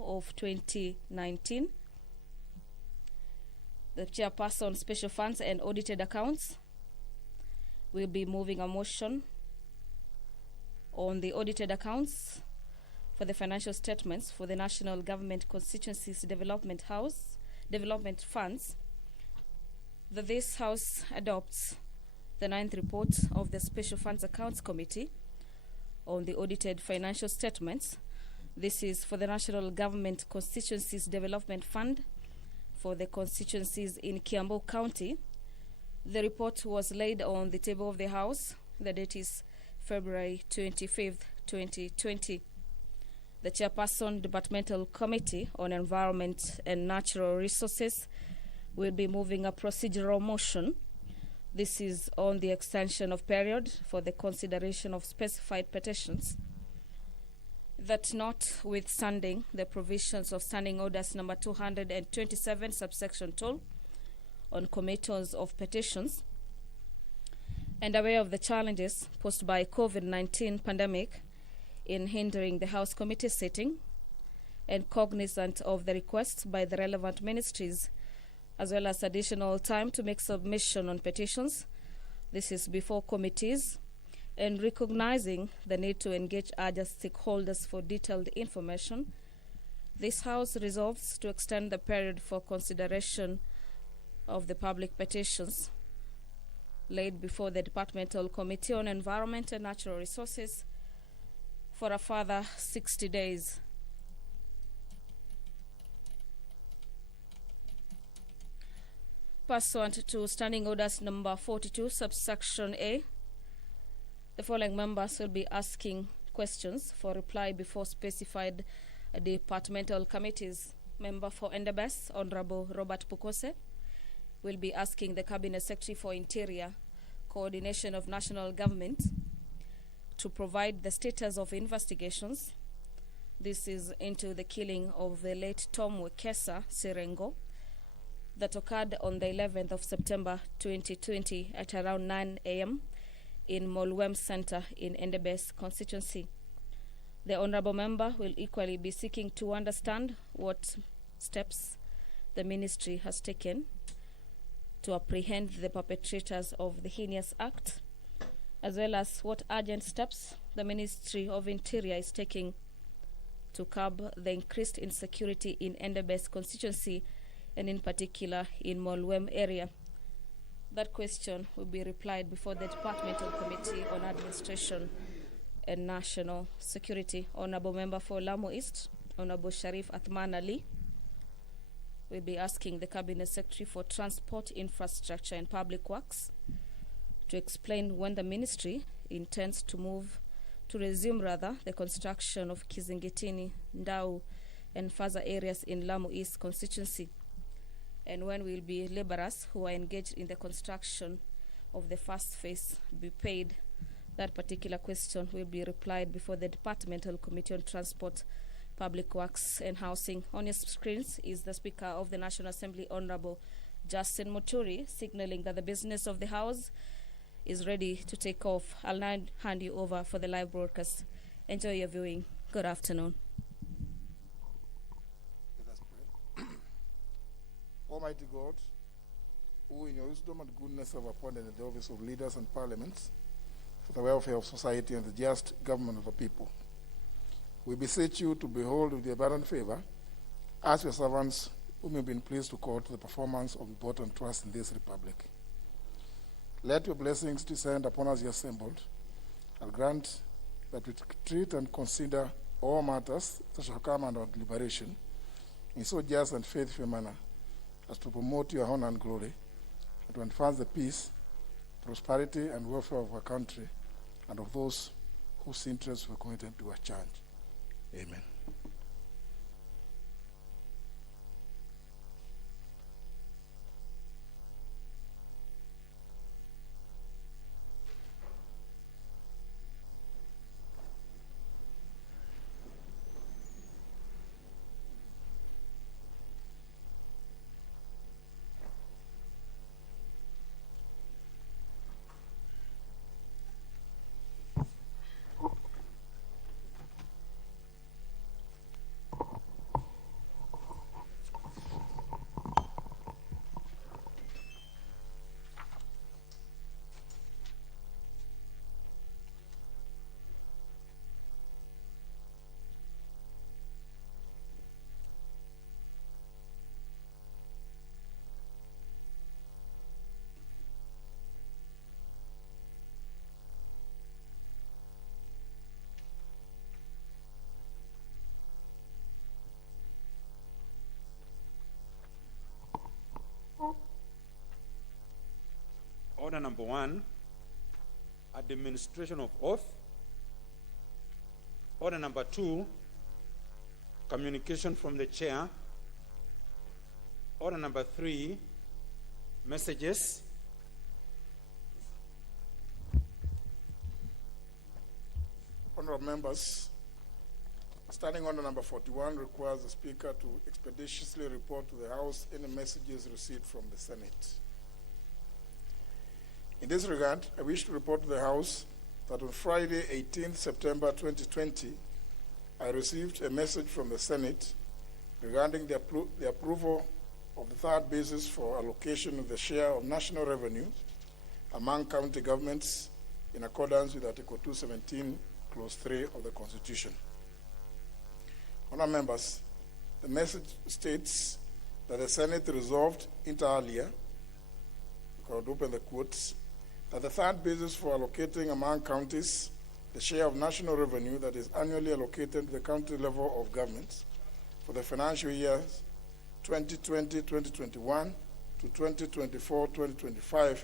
of 2019. The chairperson, special funds and audited accounts, will be moving a motion on the audited accounts for the financial statements for the National Government Constituencies Development Funds, that this House adopts the 9th report of the Special Funds Accounts Committee on the audited financial statements. This is for the National Government Constituencies Development Fund for the constituencies in Kiambu County. The report was laid on the table of the House. The date is February 25th, 2020. The Chairperson, Departmental Committee on Environment and Natural Resources, will be moving a procedural motion. This is on the extension of period for the consideration of specified petitions, that notwithstanding the provisions of Standing Orders number 227, subsection 2, on committees of petitions, and aware of the challenges posed by COVID-19 pandemic in hindering the House committee sitting, and cognizant of the request by the relevant ministries, as well as additional time to make submission on petitions. This is before committees, and recognizing the need to engage other stakeholders for detailed information, this House resolves to extend the period for consideration of the public petitions laid before the Departmental Committee on Environment and Natural Resources for a further 60 days. Pursuant to Standing Orders number 42, subsection A, the following members will be asking questions for reply before specified departmental committees. Member for Endebess, Honorable Robert Pukose, will be asking the Cabinet Secretary for Interior, Coordination of National Government, to provide the status of investigations. This is into the killing of the late Tom Wekesa Sirengo that occurred on the 11th of September 2020 at around 9 a.m. in Molwem Center in Endebess constituency. The Honorable Member will equally be seeking to understand what steps the Ministry has taken to apprehend the perpetrators of the heinous act, as well as what urgent steps the Ministry of Interior is taking to curb the increased insecurity in Endebess constituency, and in particular in Molwem area. That question will be replied before the Departmental Committee on Administration and National Security. Honorable Member for Lamu East, Honorable Sharif Athman Ali, will be asking the Cabinet Secretary for Transport, Infrastructure and Public Works to explain when the Ministry intends to resume the construction of Kizingitini, Ndau and further areas in Lamu East constituency, and when will be laborers who are engaged in the construction of the first phase be paid. That particular question will be replied before the Departmental Committee on Transport, Public Works and Housing. On your screens is the Speaker of the National Assembly, Honorable Justin Muturi, signaling that the business of the House is ready to take off. I'll now hand you over for the live broadcast. Enjoy your viewing. Good afternoon. Almighty God, who in your wisdom and goodness have appointed the office of leaders and parliaments for the welfare of society and the just government of the people, we beseech you to behold with abundant favor as your servants whom you've been pleased to call to the performance of important trust in this republic. Let your blessings descend upon us, assembled, and grant that we treat and consider all matters that shall come under deliberation in so just and faithful manner as to promote your honor and glory, and to advance the peace, prosperity, and welfare of our country and of those whose interests were committed to our charge. Amen. Order number 1, administration of oath. Order number 2, communication from the chair. Order number 3, messages. Honorable members, starting order number 41 requires the Speaker to expeditiously report to the House any messages received from the Senate. In this regard, I wish to report to the House that on Friday, 18th September 2020, I received a message from the Senate regarding the approval of the third basis for allocation of the share of national revenue among county governments in accordance with Article 217, Clause 3 of the Constitution. Honourable members, the message states that the Senate resolved inter alia, I would open the quotes, that the third basis for allocating among counties the share of national revenue that is annually allocated to the county level of government for the financial years 2020-2021 to 2024-2025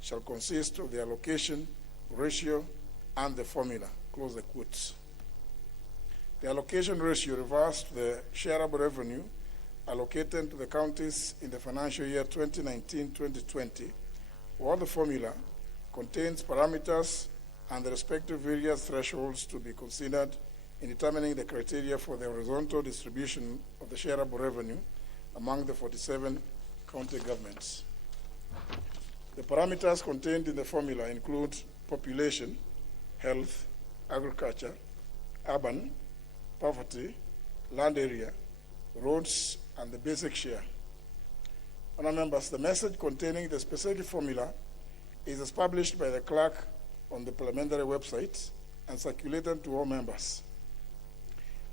shall consist of the allocation, ratio, and the formula. Close the quotes. The allocation ratio refers to the shareable revenue allocated to the counties in the financial year 2019-2020, while the formula contains parameters and the respective various thresholds to be considered in determining the criteria for the horizontal distribution of the shareable revenue among the 47 county governments. The parameters contained in the formula include population, health, agriculture, urban, poverty, land area, roads, and the basic share. Honourable members, the message containing the specific formula is published by the clerk on the parliamentary website and circulated to all members.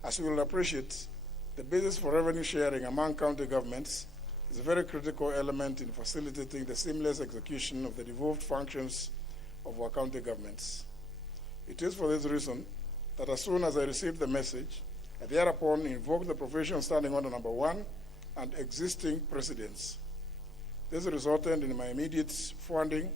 As you will appreciate, the basis for revenue sharing among county governments is a very critical element in facilitating the seamless execution of the devolved functions of our county governments. It is for this reason that as soon as I received the message, I thereupon invoked the provision standing order number 1 and existing precedents. This resulted in my immediate forwarding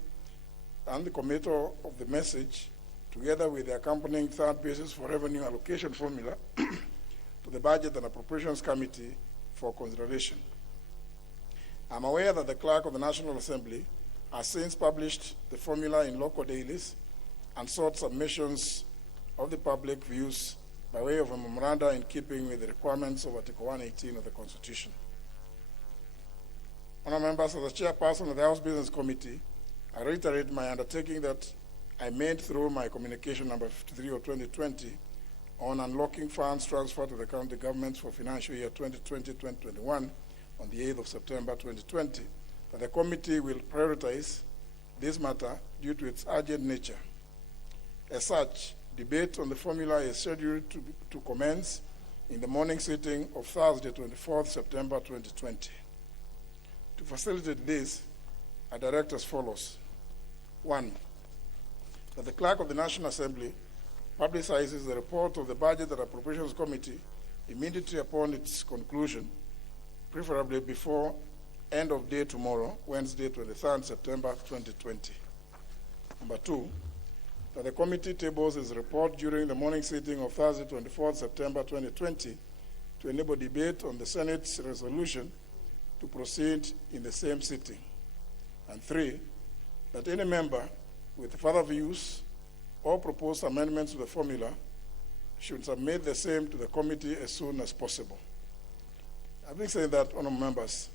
and the committal of the message, together with the accompanying third basis for revenue allocation formula, to the Budget and Appropriations Committee for consideration. I'm aware that the Clerk of the National Assembly has since published the formula in local dailies and sought submissions of the public views by way of a memoranda in keeping with the requirements of Article 118 of the Constitution. Honourable members, as the chairperson of the House Business Committee, I reiterate my undertaking that I made through my communication number 53 of 2020 on unlocking funds transferred to the county governments for financial year 2020-2021 on the 8th of September 2020, that the committee will prioritize this matter due to its urgent nature. As such, debate on the formula is scheduled to commence in the morning sitting of Thursday, 24th September 2020. To facilitate this, I direct as follows. 1, that the Clerk of the National Assembly publicizes the report of the Budget and Appropriations Committee immediately upon its conclusion, preferably before end of day tomorrow, Wednesday, 23rd September 2020. Number 2, that the committee tables its report during the morning sitting of Thursday, 24th September 2020 to enable debate on the Senate's resolution to proceed in the same sitting. And 3, that any member with further views or proposed amendments to the formula should submit the same to the committee as soon as possible. Having said that, honourable members,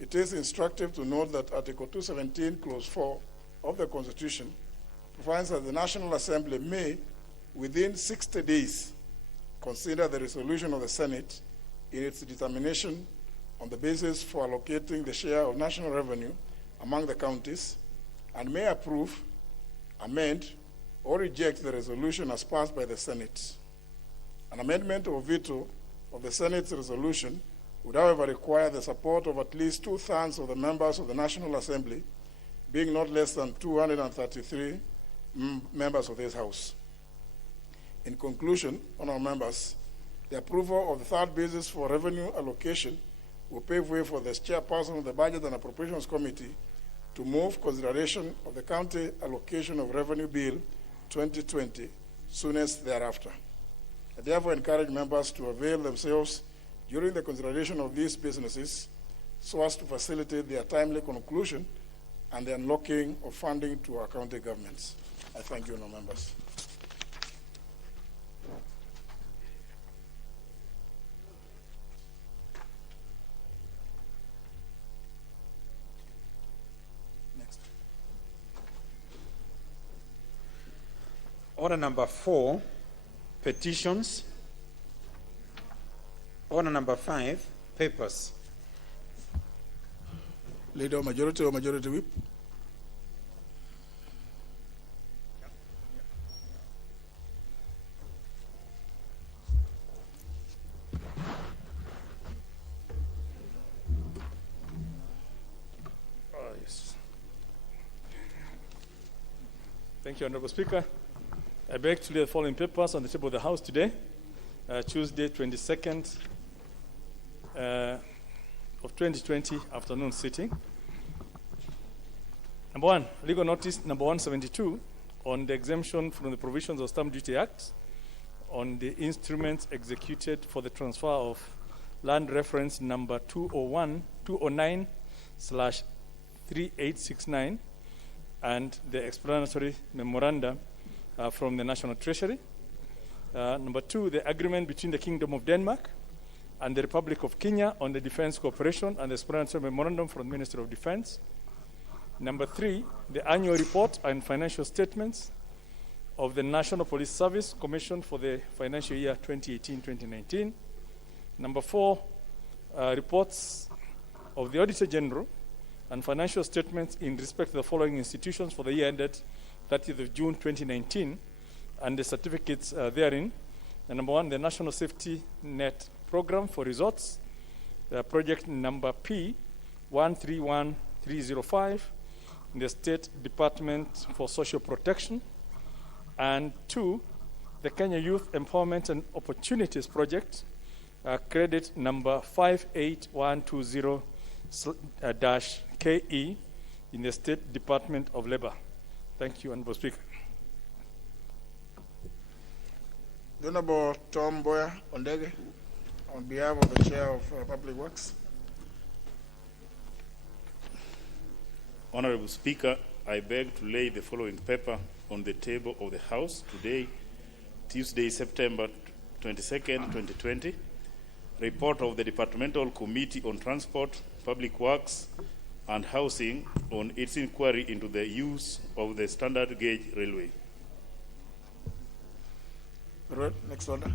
it is instructive to note that Article 217, Clause 4 of the Constitution provides that the National Assembly may, within 60 days, consider the resolution of the Senate in its determination on the basis for allocating the share of national revenue among the counties, and may approve, amend, or reject the resolution as passed by the Senate. An amendment or veto of the Senate's resolution would, however, require the support of at least 2/3 of the members of the National Assembly, being not less than 233 members of this House. In conclusion, honourable members, the approval of the third basis for revenue allocation will pave way for the chairperson of the Budget and Appropriations Committee to move consideration of the County Allocation of Revenue Bill 2020 soonest thereafter. I therefore encourage members to avail themselves during the consideration of these businesses so as to facilitate their timely conclusion and the unlocking of funding to our county governments. I thank you, honourable members. Order number 4, petitions. Order number 5, papers. Leader of Majority or Majority Whip? Yes. Thank you, Honorable Speaker. I beg to lay the following papers on the table of the House today, Tuesday, 22nd of 2020 afternoon sitting. Number 1, legal notice number 172 on the exemption from the provisions of Stamp Duty Act on the instruments executed for the transfer of land reference number 209/3869 and the explanatory memoranda from the National Treasury. Number 2, the agreement between the Kingdom of Denmark and the Republic of Kenya on the defense cooperation and the explanatory memorandum from the Ministry of Defense. Number 3, the annual report and financial statements of the National Police Service commissioned for the financial year 2018-2019. Number 4, reports of the Auditor General and financial statements in respect to the following institutions for the year ended 30th of June 2019 and the certificates therein. And number 1, the National Safety Net Program for Resorts, project number P131305 in the State Department for Social Protection. And 2, the Kenya Youth Empowerment and Opportunities Project, credit number 58120-KE in the State Department of Labor. Thank you, Honorable Speaker. The Honorable Tom Boya Ondege, on behalf of the Chair of Public Works. Honorable Speaker, I beg to lay the following paper on the table of the House today, Tuesday, September 22nd, 2020. Report of the Departmental Committee on Transport, Public Works, and Housing on its inquiry into the use of the standard gauge railway. Right, next order.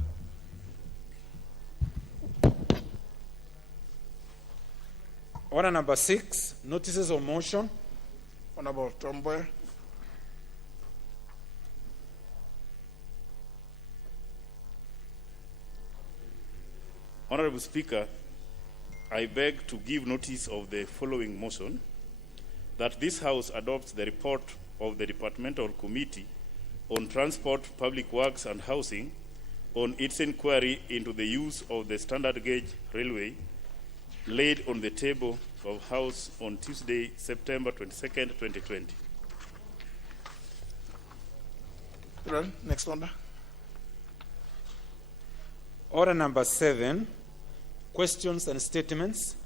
Order number 6, notices of motion. Honorable Tom Boya. Honorable Speaker, I beg to give notice of the following motion, that this House adopts the report of the Departmental Committee on Transport, Public Works and Housing on its inquiry into the use of the standard gauge railway laid on the table of House on Tuesday, September 22nd, 2020. Right, next order. Order number 7, questions and statements.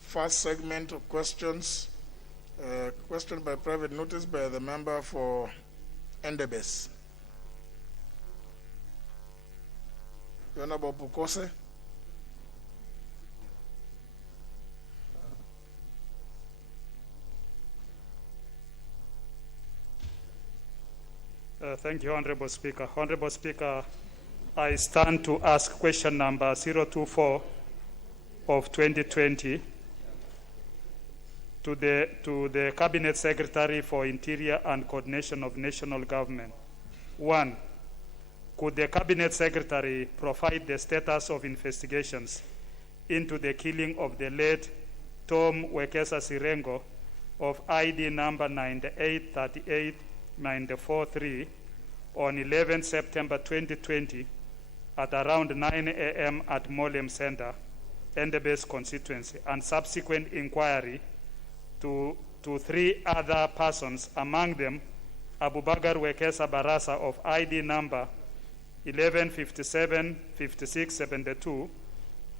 First segment of questions. Question by private notice by the member for Endebess. The Honorable Pukose. Thank you, Honorable Speaker. Honorable Speaker, I stand to ask question number 024 of 2020 to the Cabinet Secretary for Interior and Coordination of National Government. 1, could the Cabinet Secretary provide the status of investigations into the killing of the late Tom Wekesa Sirengo of ID number 9838943 on 11 September 2020 at around 9 a.m. at Molem Center, Endebess constituency, and subsequent inquiry to 3 other persons, among them Abubakar Wekesa Barasa of ID number 11575672,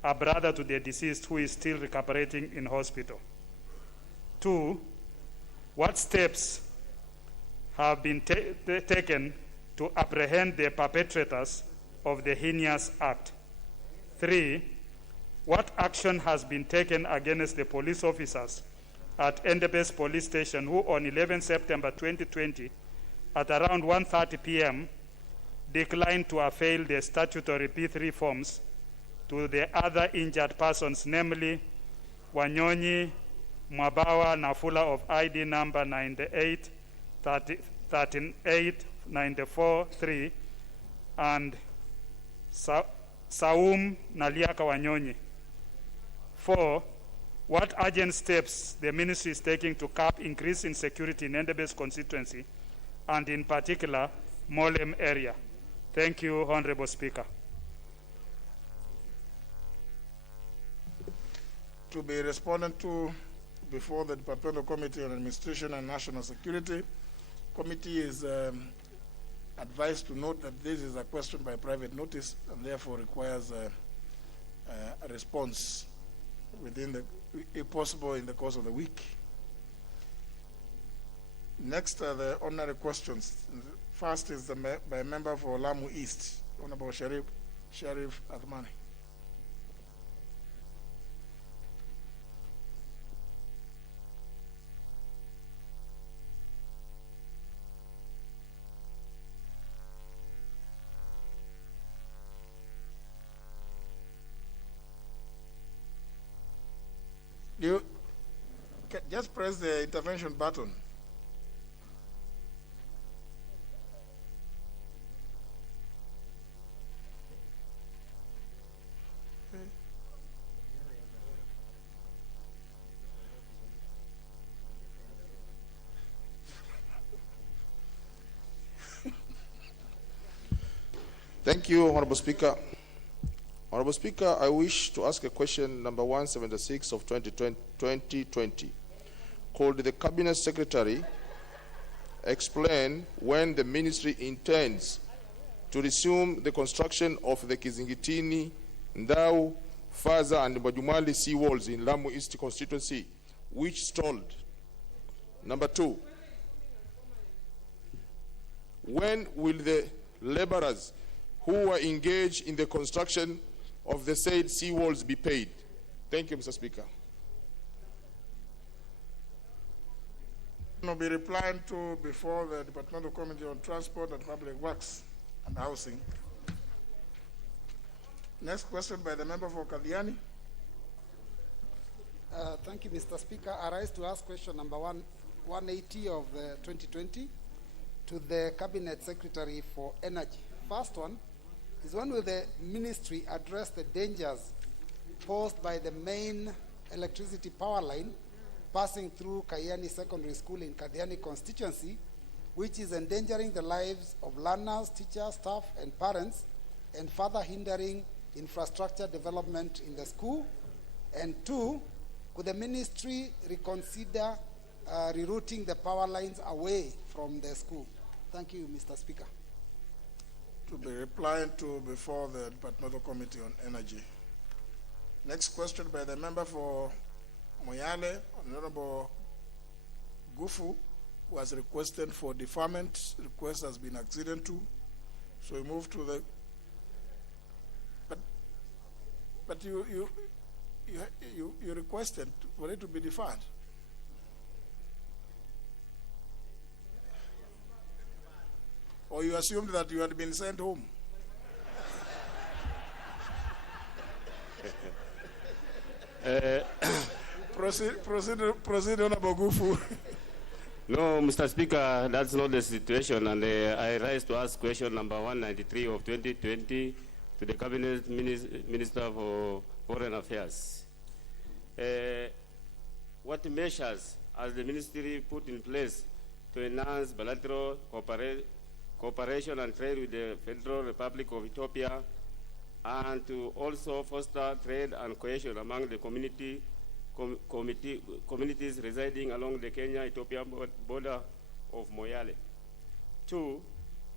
a brother to the deceased who is still recuperating in hospital. 2, what steps have been taken to apprehend the perpetrators of the heinous act? 3, what action has been taken against the police officers at Endebess Police Station who on 11 September 2020 at around 1:30 p.m. declined to avail the statutory P3 forms to the other injured persons, namely Wanyonyi Mwabawa Nafula of ID number 9838943 and Saum Naliaka Wanyonyi. 4, what urgent steps the ministry is taking to curb increase in security in Endebess constituency and in particular Molem area? Thank you, Honorable Speaker. To be responded to before the Departmental Committee on Administration and National Security. Committee is advised to note that this is a question by private notice and therefore requires a response within if possible, in the course of the week. Next are the ordinary questions. First is by member for Lamu East, Honorable Sharif Athmani. You just press the intervention button. Thank you, Honorable Speaker. Honorable Speaker, I wish to ask a question number 176 of 2020, called the Cabinet Secretary explain when the ministry intends to resume the construction of the Kizingitini, Ndau, Faza, and Bajumali sea walls in Lamu East constituency, which stalled. Number 2, when will the laborers who were engaged in the construction of the said sea walls be paid? Thank you, Mr. Speaker. Will be replying to before the Departmental Committee on Transport and Public Works and Housing. Next question by the member for Kadiani. Thank you, Mr. Speaker. I rise to ask question number 180 of 2020 to the Cabinet Secretary for Energy. First one is, when will the ministry address the dangers posed by the main electricity power line passing through Kayani Secondary School in Kadiani constituency, which is endangering the lives of learners, teachers, staff, and parents, and further hindering infrastructure development in the school? And 2, could the ministry reconsider rerouting the power lines away from the school? Thank you, Mr. Speaker. To be replied to before the Departmental Committee on Energy. Next question by the member for Moyale, Honorable Gufu, who has requested for deferment. Request has been acceded to. So we move to the. But you requested for it to be deferred. Or you assumed that you had been sent home? Proceed, Honorable Gufu. No, Mr. Speaker, that's not the situation, and I rise to ask question number 193 of 2020 to the Cabinet Minister for Foreign Affairs. What measures has the ministry put in place to enhance bilateral cooperation and trade with the Federal Republic of Ethiopia, and to also foster trade and cohesion among the communities residing along the Kenya-Ethiopia border of Moyale. 2,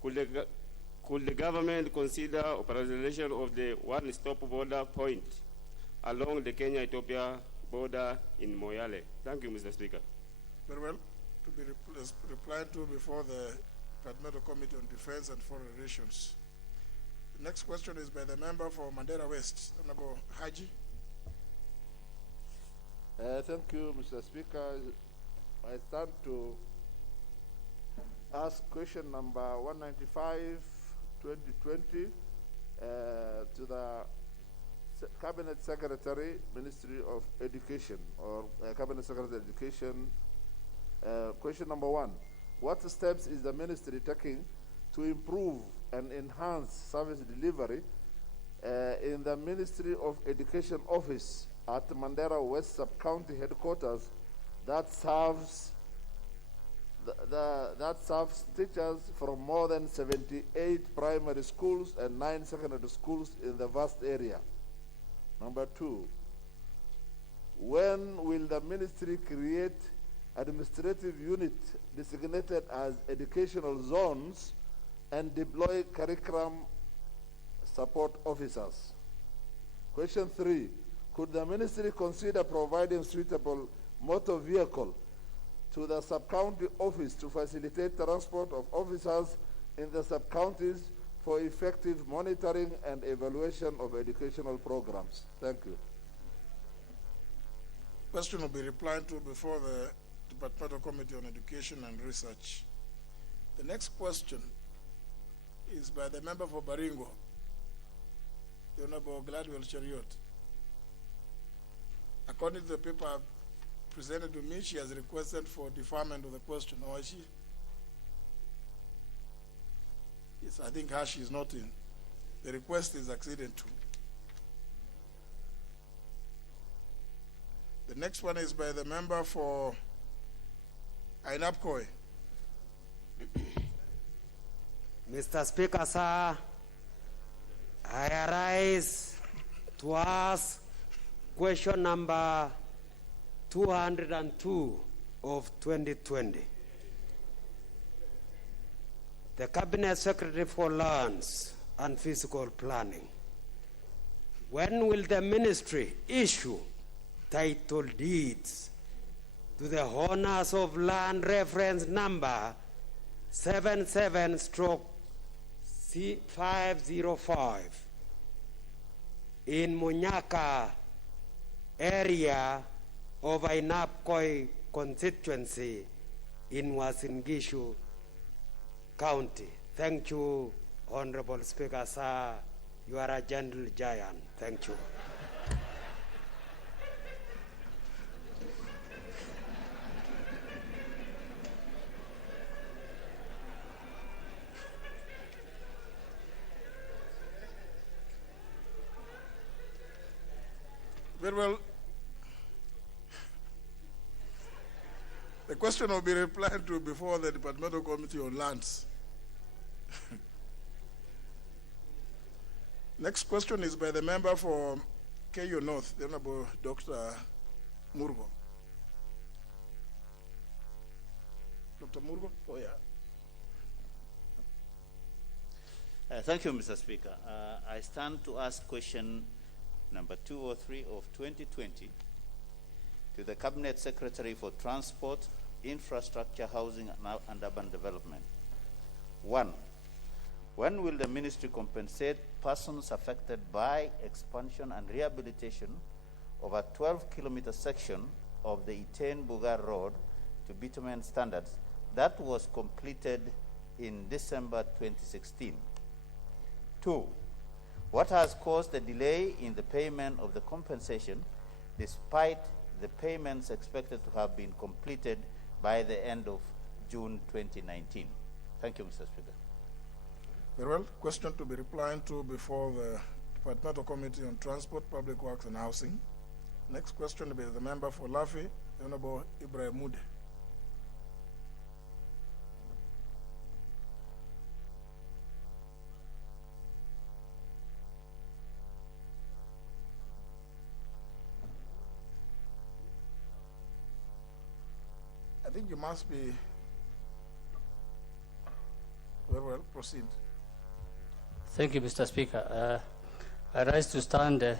could the government consider operationalization of the one-stop border point along the Kenya-Ethiopia border in Moyale? Thank you, Mr. Speaker. Very well. To be replied to before the Departmental Committee on Defense and Foreign Relations. The next question is by the member for Mandera West, Honorable Haji. Thank you, Mr. Speaker. I stand to ask question number 195, 2020, to the Cabinet Secretary, Ministry of Education, or Cabinet Secretary of Education. Question number 1, what steps is the ministry taking to improve and enhance service delivery in the Ministry of Education office at Mandera West Sub-County headquarters that serves teachers from more than 78 primary schools and 9 secondary schools in the vast area? Number 2, when will the ministry create administrative unit designated as educational zones and deploy curriculum support officers? Question 3, could the ministry consider providing suitable motor vehicle to the sub-county office to facilitate transport of officers in the sub-counties for effective monitoring and evaluation of educational programs? Thank you. Question will be replied to before the Departmental Committee on Education and Research. The next question is by the member for Baringo, the Honorable Gladwell Chariot. According to the paper presented to me, she has requested for deferment of the question, or is she? Yes, I think her she is not in. The request is acceded to. The next one is by the member for Ainapkoi. Mr. Speaker, sir, I arise to ask question number 202 of 2020. The Cabinet Secretary for Lands and Physical Planning. When will the ministry issue title deeds to the owners of land reference number 77/505 in Munyaka area of Ainapkoi constituency in Uasin Gishu County? Thank you, Honorable Speaker, sir. You are a gentle giant. Thank you. Very well. The question will be replied to before the Departmental Committee on Lands. Next question is by the member for KU North, the Honorable Dr. Murgo. Dr. Murgo? Oh, yeah. Thank you, Mr. Speaker. I stand to ask question number 203 of 2020 to the Cabinet Secretary for Transport, Infrastructure, Housing and Urban Development. 1, when will the ministry compensate persons affected by expansion and rehabilitation of a 12-kilometer section of the Iten-Bugar Road to bitumen standards that was completed in December 2016? 2, what has caused the delay in the payment of the compensation despite the payments expected to have been completed by the end of June 2019? Thank you, Mr. Speaker. Very well. Question to be replied to before the Departmental Committee on Transport, Public Works and Housing. Next question will be the member for Lafi, the Honorable Ibrahim Mude. think you must be. Very well, proceed. Thank you, Mr. Speaker. I rise to stand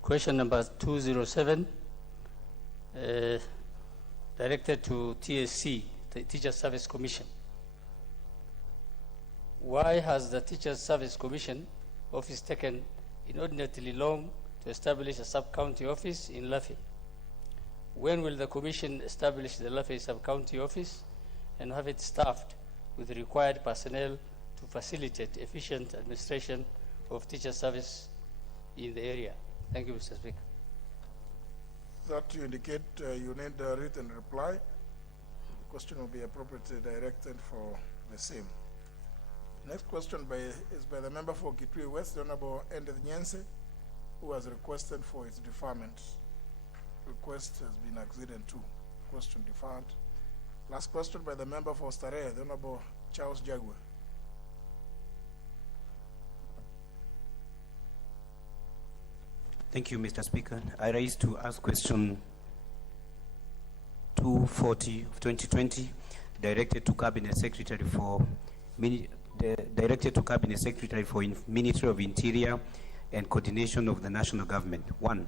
question number 207, directed to TSC, the Teacher Service Commission. Why has the Teacher Service Commission office taken inordinately long to establish a sub-county office in Lafi? When will the Commission establish the Lafi sub-county office and have it staffed with the required personnel to facilitate efficient administration of teacher service in the area? Thank you, Mr. Speaker. That you indicate you need a written reply. The question will be appropriately directed for the same. Next question is by the member for Kitui West, the Honorable Endeth Nyense, who has requested for its deferment. Request has been acceded to. Question deferred. Last question by the member for Starehe, the Honorable Charles Jagwe. Thank you, Mr. Speaker. I rise to ask question 240 of 2020, directed to Cabinet Secretary for Ministry of Interior and Coordination of the National Government. 1.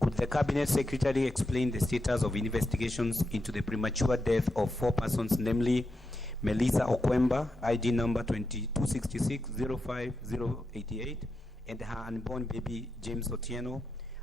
Could the Cabinet Secretary explain the status of investigations into the premature death of 4 persons, namely Melissa Okwemba, ID number 2266-05088, and her unborn baby James Otieno,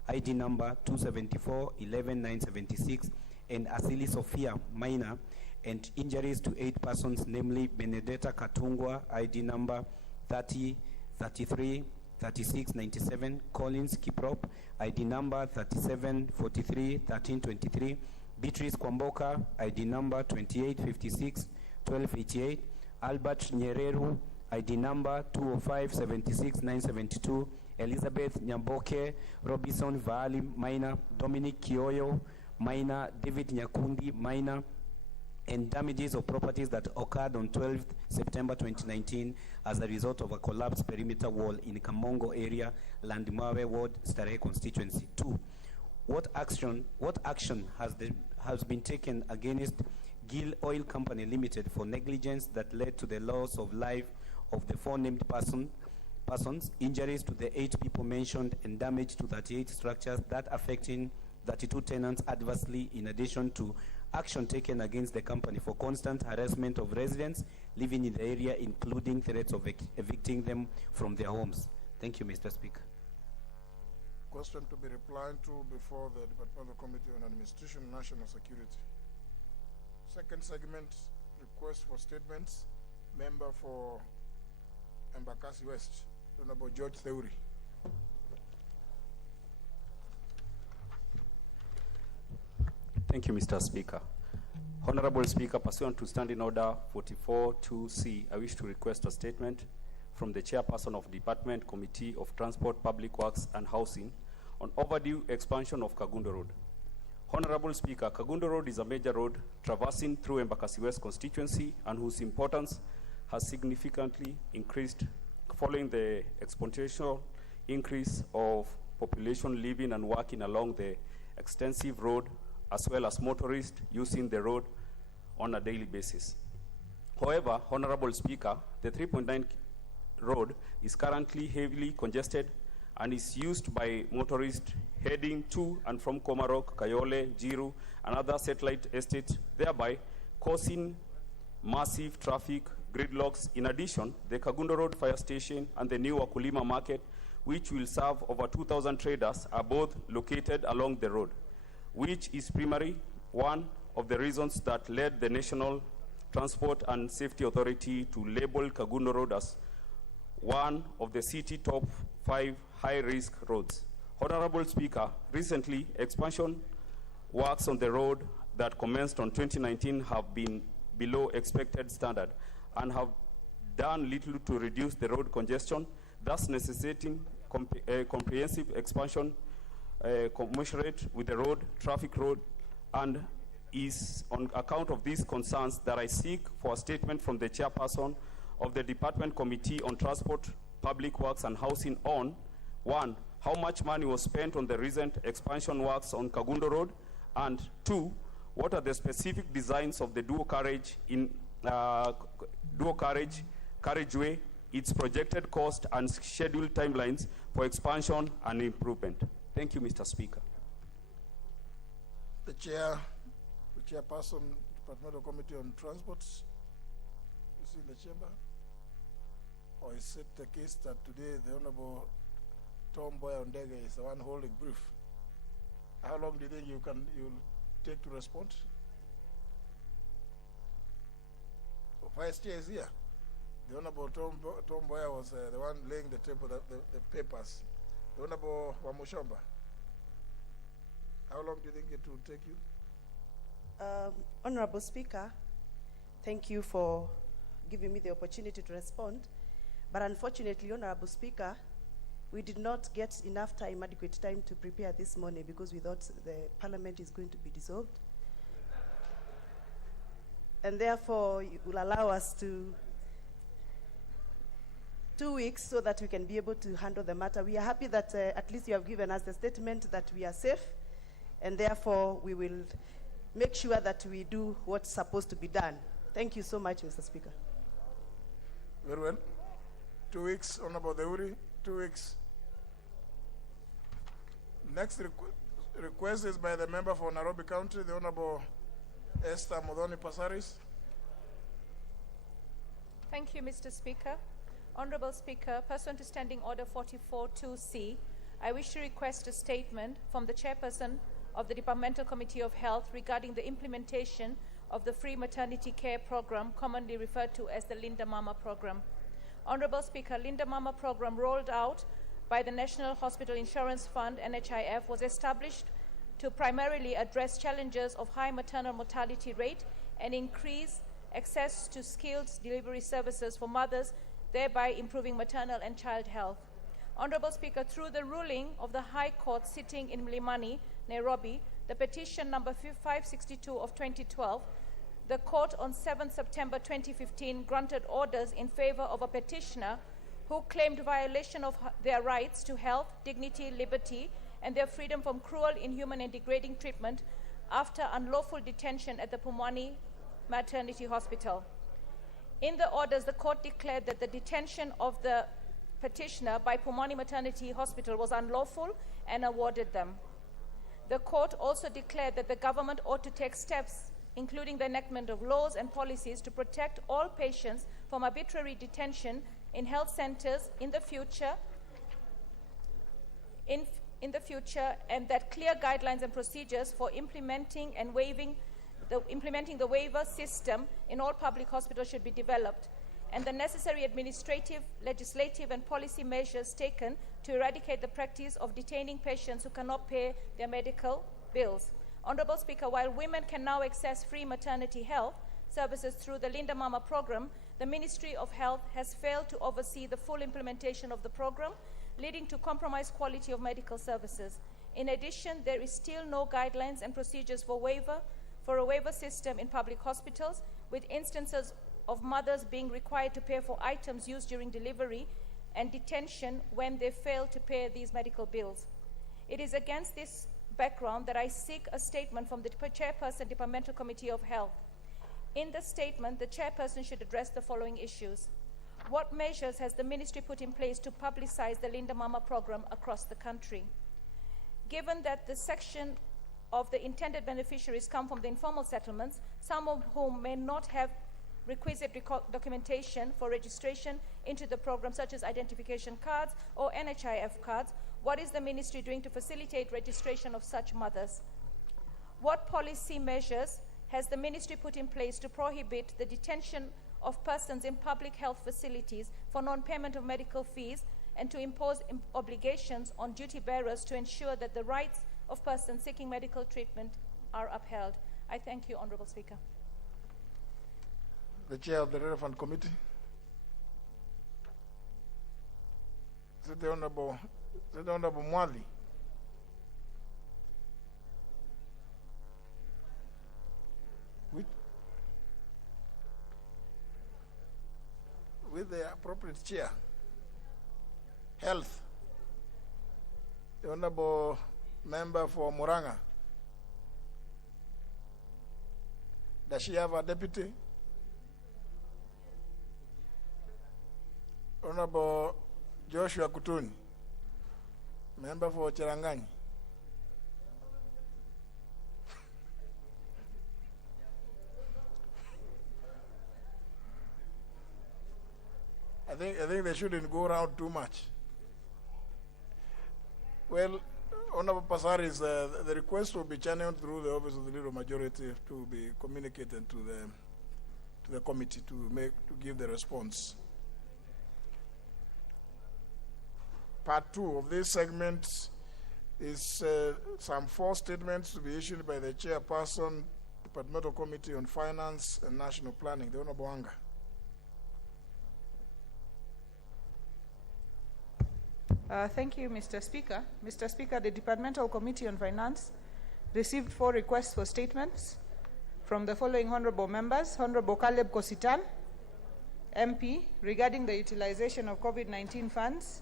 ID number 274-11976, and Asili Sophia, minor, and injuries to 8 persons, namely Benedetta Katungwa, ID number 3033-3697, Collins Kiprop, ID number 3743-1323, Beatrice Kwamboka, ID number 2856-1288, Albert Nyereru, ID number 205-76972, Elizabeth Nyamboke, Robinson Vali, minor, Dominic Kioyo, minor, David Nyakundi, minor, and damages of properties that occurred on 12th September 2019 as a result of a collapsed perimeter wall in Kamongo area, Landmawe Ward, Starehe constituency. 2. What action has been taken against Gill Oil Company Limited for negligence that led to the loss of life of the 4 named persons, injuries to the 8 people mentioned, and damage to 38 structures that affecting 32 tenants adversely, in addition to action taken against the company for constant harassment of residents living in the area, including threats of evicting them from their homes? Thank you, Mr. Speaker. Question to be replied to before the Departmental Committee on Administration and National Security. Second segment, request for statements. Member for Embakasi West, Honorable George Theuri. Thank you, Mr. Speaker. Honorable Speaker, pursuant to Standing Order 44-2C, I wish to request a statement from the Chairperson of Department Committee of Transport, Public Works and Housing on overdue expansion of Kagundo Road. Honorable Speaker, Kagundo Road is a major road traversing through Embakasi West constituency and whose importance has significantly increased following the exponential increase of population living and working along the extensive road, as well as motorists using the road on a daily basis. However, Honorable Speaker, the 3.9 road is currently heavily congested and is used by motorists heading to and from Komarok, Kayole, Jiru, and other satellite estates, thereby causing massive traffic gridlocks. In addition, the Kagundo Road Fire Station and the new Wakulima Market, which will serve over 2,000 traders, are both located along the road, which is primarily one of the reasons that led the National Transport and Safety Authority to label Kagundo Road as one of the city top 5 high-risk roads. Honorable Speaker, recently expansion works on the road that commenced on 2019 have been below expected standard and have done little to reduce the road congestion, thus necessitating comprehensive expansion commensurate with the road, traffic road, and is on account of these concerns that I seek for a statement from the Chairperson of the Department Committee on Transport, Public Works and Housing on 1. How much money was spent on the recent expansion works on Kagundo Road, and 2. what are the specific designs of the dual carriageway, its projected cost and scheduled timelines for expansion and improvement? Thank you, Mr. Speaker. The chairperson, Departmental Committee on Transport, is in the chamber. Or is it the case that today the Honorable Tom Boya-Ondege is the one holding brief? How long do you think you'll take to respond? Oh, Vice Chair is here. The Honorable Tom Boya was the one laying the table, the papers. The Honorable Wamushomba. How long do you think it will take you? Honorable Speaker, thank you for giving me the opportunity to respond. But unfortunately, Honorable Speaker, we did not get enough time, adequate time to prepare this morning because we thought the Parliament is going to be dissolved. And therefore, it will allow us 2 weeks so that we can be able to handle the matter. We are happy that at least you have given us the statement that we are safe, and therefore we will make sure that we do what's supposed to be done. Thank you so much, Mr. Speaker. Very well. 2 weeks, Honorable Deuri, 2 weeks. Next request is by the member for Nairobi County, the Honorable Esther Modoni Pasaris. Thank you, Mr. Speaker. Honorable Speaker, pursuant to Standing Order 44.2c, I wish to request a statement from the Chairperson of the Departmental Committee of Health regarding the implementation of the Free Maternity Care Program, commonly referred to as the Linda Mama Program. Honorable Speaker, Linda Mama Program, rolled out by the National Hospital Insurance Fund, NHIF, was established to primarily address challenges of high maternal mortality rate and increase access to skilled delivery services for mothers, thereby improving maternal and child health. Honorable Speaker, through the ruling of the High Court sitting in Mlimani, Nairobi, the petition number 562 of 2012, the court on 7 September 2015 granted orders in favor of a petitioner who claimed violation of their rights to health, dignity, liberty, and their freedom from cruel, inhuman, and degrading treatment after unlawful detention at the Pumwani Maternity Hospital. In the orders, the court declared that the detention of the petitioner by Pumwani Maternity Hospital was unlawful and awarded them. The court also declared that the government ought to take steps, including the enactment of laws and policies to protect all patients from arbitrary detention in health centers in the future, and that clear guidelines and procedures for implementing the waiver system in all public hospitals should be developed, and the necessary administrative, legislative, and policy measures taken to eradicate the practice of detaining patients who cannot pay their medical bills. Honorable Speaker, while women can now access free maternity health services through the Linda Mama program, the Ministry of Health has failed to oversee the full implementation of the program, leading to compromised quality of medical services. In addition, there is still no guidelines and procedures for a waiver system in public hospitals, with instances of mothers being required to pay for items used during delivery and detention when they fail to pay these medical bills. It is against this background that I seek a statement from the Chairperson, Departmental Committee of Health. In the statement, the Chairperson should address the following issues. What measures has the Ministry put in place to publicize the Linda Mama program across the country? Given that the section of the intended beneficiaries come from the informal settlements, some of whom may not have requisite documentation for registration into the program, such as identification cards or NHIF cards, what is the Ministry doing to facilitate registration of such mothers? What policy measures has the Ministry put in place to prohibit the detention of persons in public health facilities for non-payment of medical fees, and to impose obligations on duty bearers to ensure that the rights of persons seeking medical treatment are upheld? I thank you, Honorable Speaker. The Chair of the relevant committee. Is it the Honorable Mwali? With the appropriate chair. Health. The Honorable Member for Muranga. Does she have a deputy? Honorable Joshua Kutuni, member for Cherangani. I think they shouldn't go around too much. Well, Honorable Pasaris, the request will be channeled through the Office of the Leader of Majority to be communicated to the committee to give the response. Part 2 of this segment is some 4 statements to be issued by the Chairperson, Departmental Committee on Finance and National Planning, the Honorable Anga. Thank you, Mr. Speaker. Mr. Speaker, the Departmental Committee on Finance received 4 requests for statements from the following honorable members. Honorable Caleb Kositan, MP, regarding the utilization of COVID-19 funds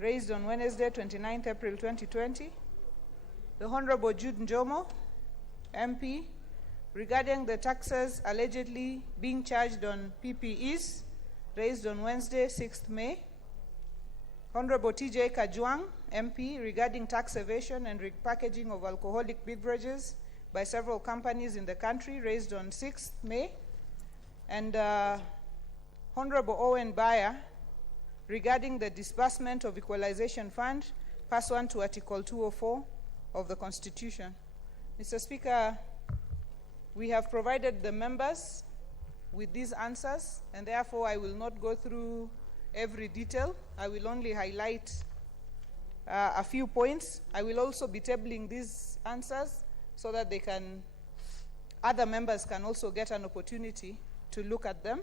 raised on Wednesday, 29th April 2020. The Honorable Jude Njomo, MP, regarding the taxes allegedly being charged on PPEs raised on Wednesday, 6th May. Honorable TJ Kajwang, MP, regarding tax evasion and repackaging of alcoholic beverages by several companies in the country, raised on 6th May. And Honorable Owen Bayer, regarding the disbursement of equalization fund pursuant to Article 204 of the Constitution. Mr. Speaker, we have provided the members with these answers, and therefore I will not go through every detail. I will only highlight a few points. I will also be tabling these answers so that other members can also get an opportunity to look at them.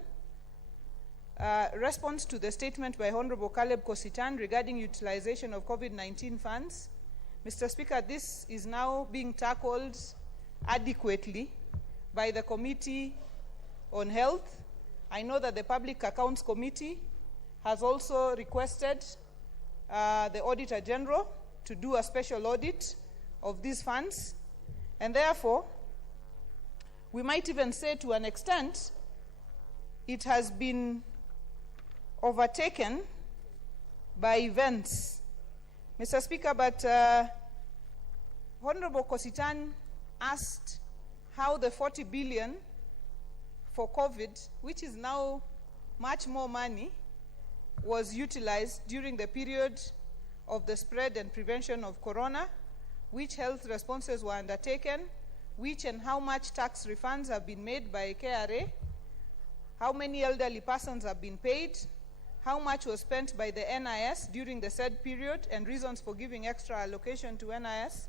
Response to the statement by Honorable Caleb Kositan regarding utilization of COVID-19 funds. Mr. Speaker, this is now being tackled adequately by the Committee on Health. I know that the Public Accounts Committee has also requested the Auditor General to do a special audit of these funds. And therefore, we might even say to an extent, it has been overtaken by events. Mr. Speaker, but Honorable Kositan asked how the 40 billion for COVID, which is now much more money, was utilized during the period of the spread and prevention of corona, which health responses were undertaken, which and how much tax refunds have been made by KRA, how many elderly persons have been paid, how much was spent by the NIS during the said period and reasons for giving extra allocation to NIS,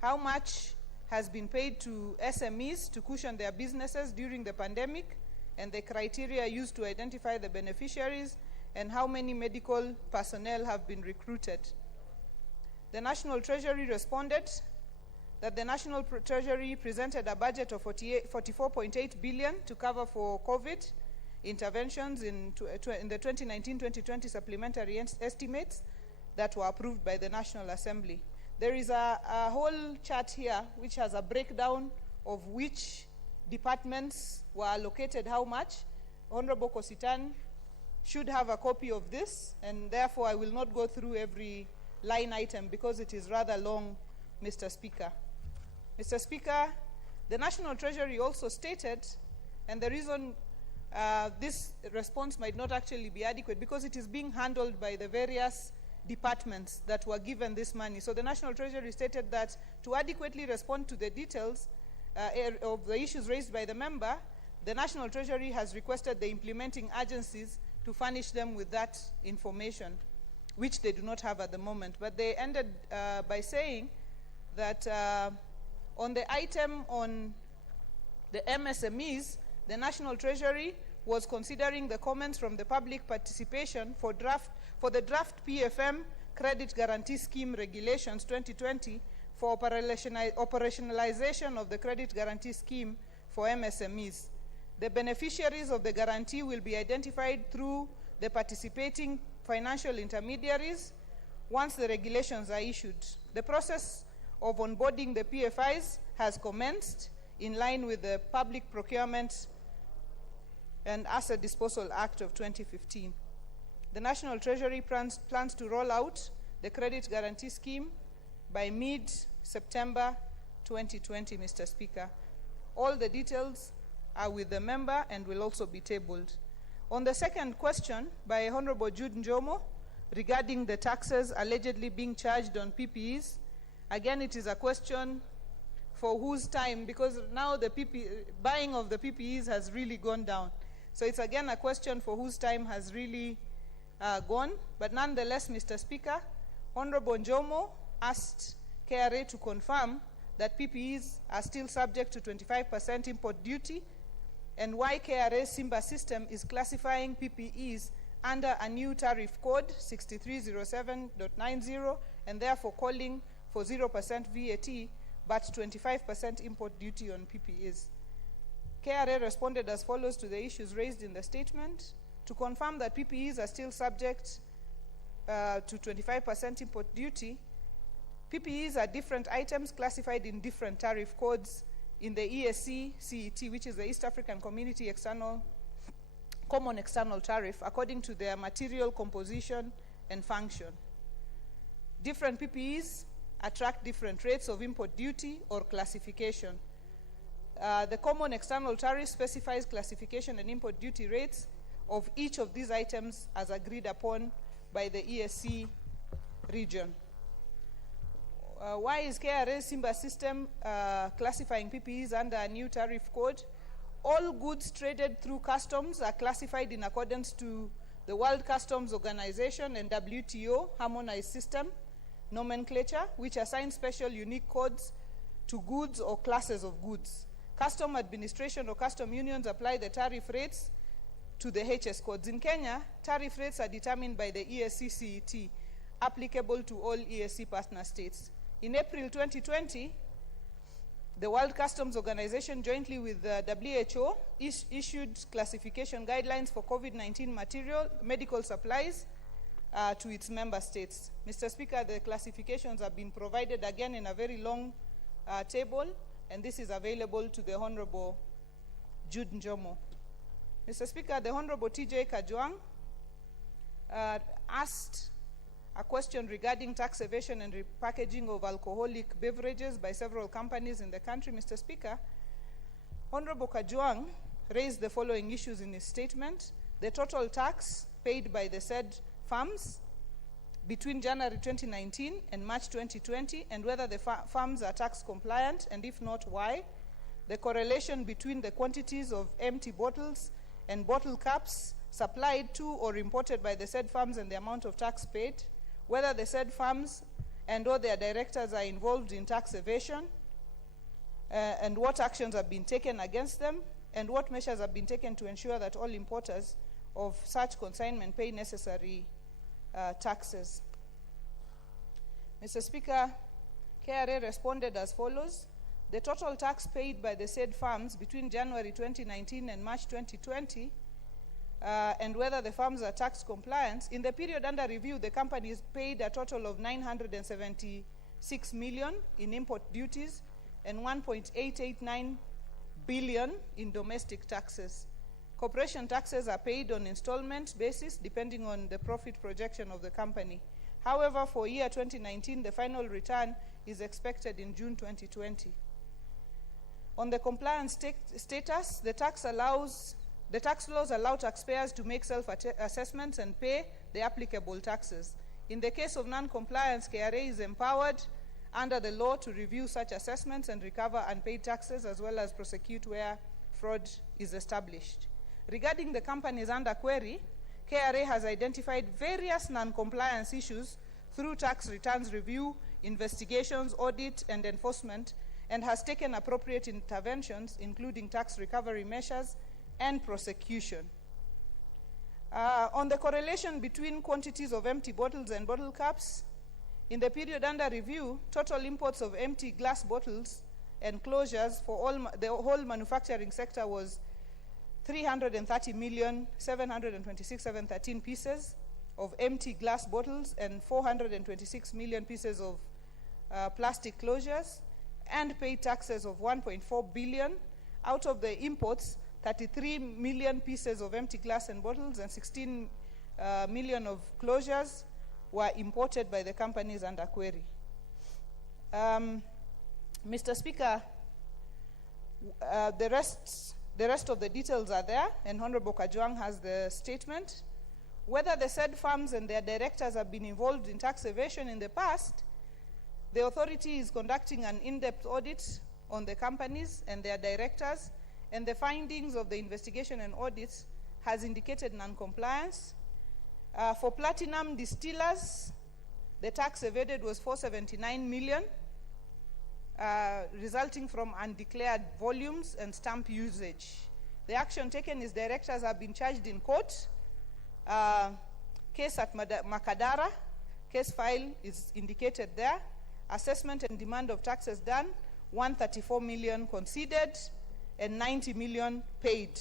how much has been paid to SMEs to cushion their businesses during the pandemic, and the criteria used to identify the beneficiaries, and how many medical personnel have been recruited. The National Treasury responded that the National Treasury presented a budget of 44.8 billion to cover for COVID interventions in the 2019-2020 supplementary estimates that were approved by the National Assembly. There is a whole chart here which has a breakdown of which departments were allocated how much. Honorable Kositan should have a copy of this, and therefore I will not go through every line item because it is rather long, Mr. Speaker. Mr. Speaker, the National Treasury also stated, and the reason this response might not actually be adequate because it is being handled by the various departments that were given this money. So the National Treasury stated that to adequately respond to the details of the issues raised by the member, the National Treasury has requested the implementing agencies to furnish them with that information, which they do not have at the moment. But they ended by saying that on the item on the MSMEs, the National Treasury was considering the comments from the public participation for the draft PFM Credit Guarantee Scheme Regulations 2020 for operationalization of the Credit Guarantee Scheme for MSMEs. The beneficiaries of the guarantee will be identified through the participating financial intermediaries once the regulations are issued. The process of onboarding the PFIs has commenced. in line with the Public Procurement and Asset Disposal Act of 2015. The National Treasury plans to roll out the Credit Guarantee Scheme by mid-September 2020, Mr. Speaker. All the details are with the member and will also be tabled. On the second question by Honorable Jude Njomo regarding the taxes allegedly being charged on PPEs, again it is a question for whose time, because now the buying of the PPEs has really gone down. So it's again a question for whose time has really gone. But nonetheless, Mr. Speaker, Honorable Njomo asked KRA to confirm that PPEs are still subject to 25% import duty, and why KRA's Simba system is classifying PPEs under a new tariff code 6307.90 and therefore calling for 0% VAT but 25% import duty on PPEs. KRA responded as follows to the issues raised in the statement: to confirm that PPEs are still subject to 25% import duty. PPEs are different items classified in different tariff codes in the ESC CET, which is the East African Community Common External Tariff, according to their material composition and function. Different PPEs attract different rates of import duty or classification. The Common External Tariff specifies classification and import duty rates of each of these items as agreed upon by the ESC region. Why is KRA's Simba system classifying PPEs under a new tariff code? All goods traded through customs are classified in accordance to the World Customs Organization and WTO harmonized system nomenclature, which assigns special unique codes to goods or classes of goods. Custom administration or custom unions apply the tariff rates to the HS codes. In Kenya, tariff rates are determined by the ESC CET, applicable to all ESC partner states. In April 2020, the World Customs Organization, jointly with the WHO, issued classification guidelines for COVID-19 medical supplies to its member states. Mr. Speaker, the classifications have been provided again in a very long table, and this is available to the Honorable Jude Njomo. Mr. Speaker, the Honorable TJ Kajwang asked a question regarding tax evasion and repackaging of alcoholic beverages by several companies in the country. Mr. Speaker, Honorable Kajwang raised the following issues in his statement: the total tax paid by the said firms between January 2019 and March 2020, and whether the firms are tax compliant, and if not, why; the correlation between the quantities of empty bottles and bottle caps supplied to or imported by the said firms and the amount of tax paid; whether the said firms and or their directors are involved in tax evasion, and what actions have been taken against them, and what measures have been taken to ensure that all importers of such consignment pay necessary taxes. Mr. Speaker, KRA responded as follows: the total tax paid by the said firms between January 2019 and March 2020, and whether the firms are tax compliant. In the period under review, the companies paid a total of 976 million in import duties and 1.889 billion in domestic taxes. Corporation taxes are paid on installment basis depending on the profit projection of the company. However, for year 2019, the final return is expected in June 2020. On the compliance status, the tax laws allow taxpayers to make self-assessments and pay the applicable taxes. In the case of non-compliance, KRA is empowered under the law to review such assessments and recover unpaid taxes, as well as prosecute where fraud is established. Regarding the companies under query, KRA has identified various non-compliance issues through tax returns review, investigations, audit, and enforcement, and has taken appropriate interventions, including tax recovery measures and prosecution. On the correlation between quantities of empty bottles and bottle caps, in the period under review, total imports of empty glass bottles and closures for the whole manufacturing sector was 330,726,713 pieces of empty glass bottles and 426 million pieces of plastic closures. and paid taxes of 1.4 billion. Out of the imports, 33 million pieces of empty glass and bottles and 16 million of closures were imported by the companies under query. Mr. Speaker, the rest of the details are there, and Honorable Kajwang has the statement. Whether the said firms and their directors have been involved in tax evasion in the past, the authority is conducting an in-depth audit on the companies and their directors, and the findings of the investigation and audits has indicated non-compliance. For platinum distillers, the tax evaded was 479 million, resulting from undeclared volumes and stamp usage. The action taken is directors have been charged in court. Case at Makadara, case file is indicated there. Assessment and demand of taxes done, 134 million conceded and 90 million paid.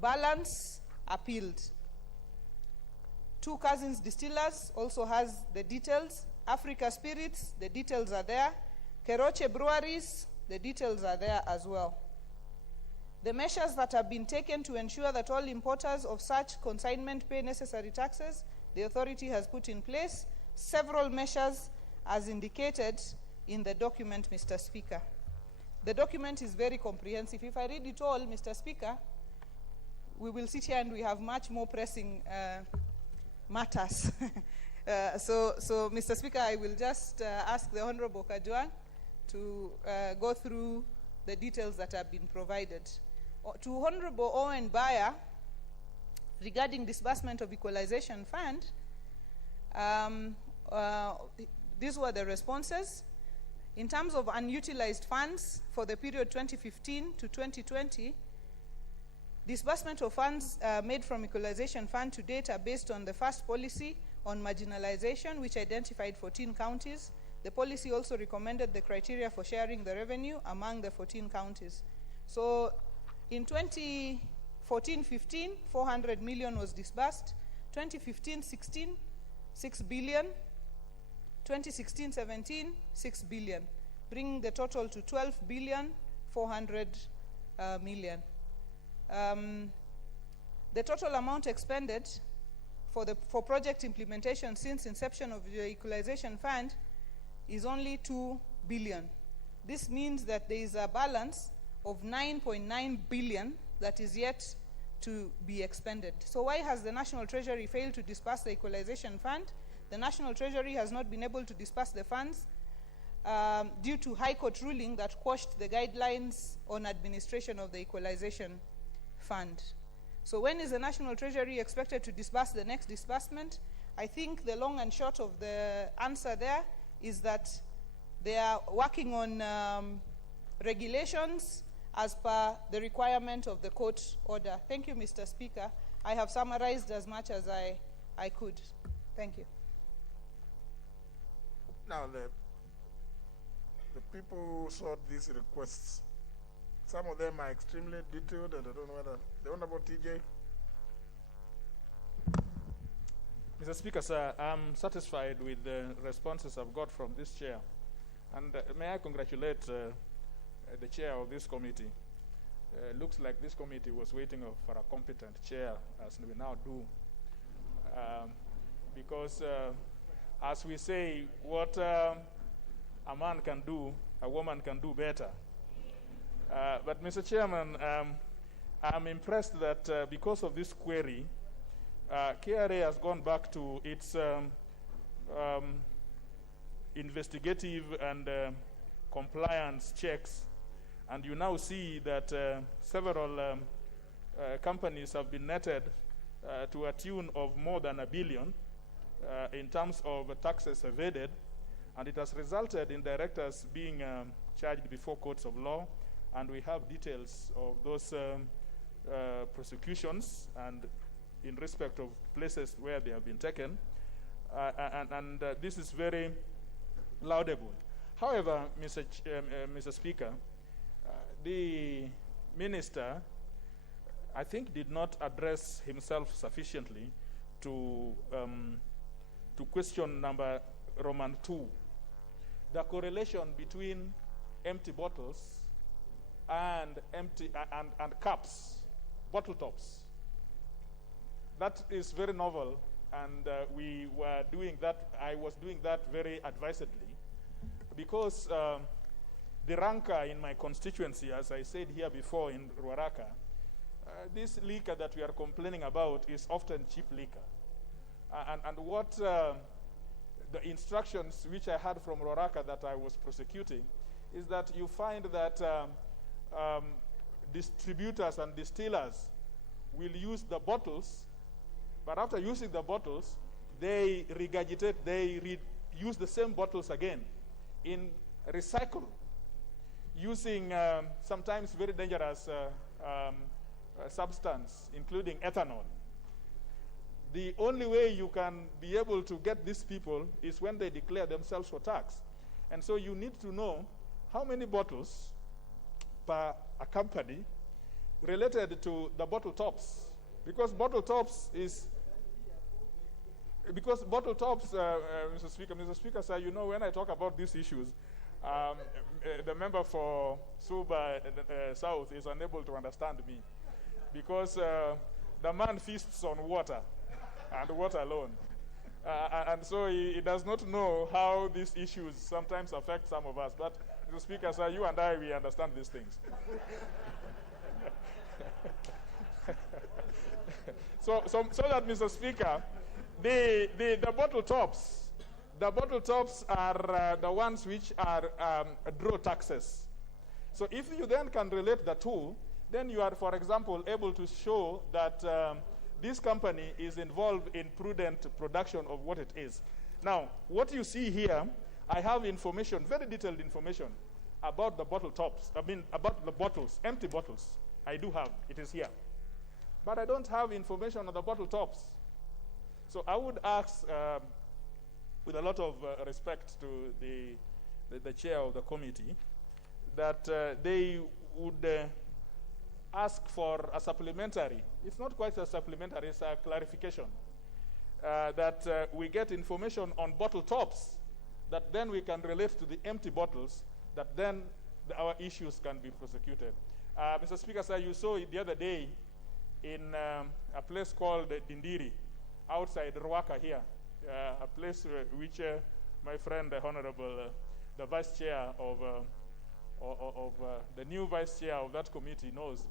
Balance appealed. Two Cousins Distillers also has the details. Africa Spirits, the details are there. Keroche Breweries, the details are there as well. The measures that have been taken to ensure that all importers of such consignment pay necessary taxes, the authority has put in place several measures as indicated in the document, Mr. Speaker. The document is very comprehensive. If I read it all, Mr. Speaker, we will sit here and we have much more pressing matters. So, Mr. Speaker, I will just ask the Honorable Kajwang to go through the details that have been provided. To Honorable Owen Bayer, regarding disbursement of equalization fund, these were the responses. In terms of unutilized funds for the period 2015 to 2020, disbursement of funds made from equalization fund to date are based on the first policy on marginalization, which identified 14 counties. The policy also recommended the criteria for sharing the revenue among the 14 counties. So in 2014-15, 400 million was disbursed. 2015-16, 6 billion. 2016-17, 6 billion, bringing the total to 12 billion 400 million. The total amount expended for project implementation since inception of the equalization fund is only 2 billion. This means that there is a balance of 9.9 billion that is yet to be expended. So why has the National Treasury failed to disburse the equalization fund? The National Treasury has not been able to disburse the funds due to High Court ruling that quashed the guidelines on administration of the equalization fund. So when is the National Treasury expected to disburse the next disbursement? I think the long and short of the answer there is that they are working on regulations as per the requirement of the court order. Thank you, Mr. Speaker. I have summarized as much as I could. Thank you. Now, the people who sought these requests, some of them are extremely detailed, and I don't know whether the Honorable TJ. Mr. Speaker, sir, I'm satisfied with the responses I've got from this chair. And may I congratulate the chair of this committee. Looks like this committee was waiting for a competent chair, as we now do. Because as we say, what a man can do, a woman can do better. But Mr. Chairman, I'm impressed that because of this query, KRA has gone back to its investigative and compliance checks, and you now see that several companies have been netted to a tune of more than $1 billion in terms of taxes evaded, and it has resulted in directors being charged before courts of law, and we have details of those prosecutions and in respect of places where they have been taken, and this is very laudable. However, Mr. Speaker, the minister, I think, did not address himself sufficiently to question number Roman 2, the correlation between empty bottles and and cups, bottle tops. That is very novel, and we were doing that. I was doing that very advisedly, because the rancor in my constituency, as I said here before in Ruaraka, this liquor that we are complaining about is often cheap liquor. And what the instructions which I had from Ruaraka that I was prosecuting is that you find that distributors and distillers will use the bottles, but after using the bottles, they regurgitate, they use the same bottles again in recycle, using sometimes very dangerous substance, including ethanol. The only way you can be able to get these people is when they declare themselves for tax. And so you need to know how many bottles per a company related to the bottle tops. Because bottle tops, Mr. Speaker, sir, you know, when I talk about these issues, the member for Suba South is unable to understand me, because the man feasts on water and water alone. And so he does not know how these issues sometimes affect some of us. But, Mr. Speaker, sir, you and I, we understand these things. So that, Mr. Speaker, the bottle tops are the ones which are draw taxes. So if you then can relate the two, then you are, for example, able to show that this company is involved in prudent production of what it is. Now, what you see here, I have information, very detailed information, about the bottle tops. I mean, about the bottles, empty bottles. I do have, it is here. But I don't have information on the bottle tops. So I would ask, with a lot of respect to the chair of the committee, that they would ask for a supplementary. It's not quite a supplementary, it's a clarification. That we get information on bottle tops, that then we can relate to the empty bottles, that then our issues can be prosecuted. Mr. Speaker, sir, you saw it the other day in a place called Dindiri, outside Ruaka here, a place which my friend, the Honorable, the Vice Chair of the new Vice Chair of that committee knows.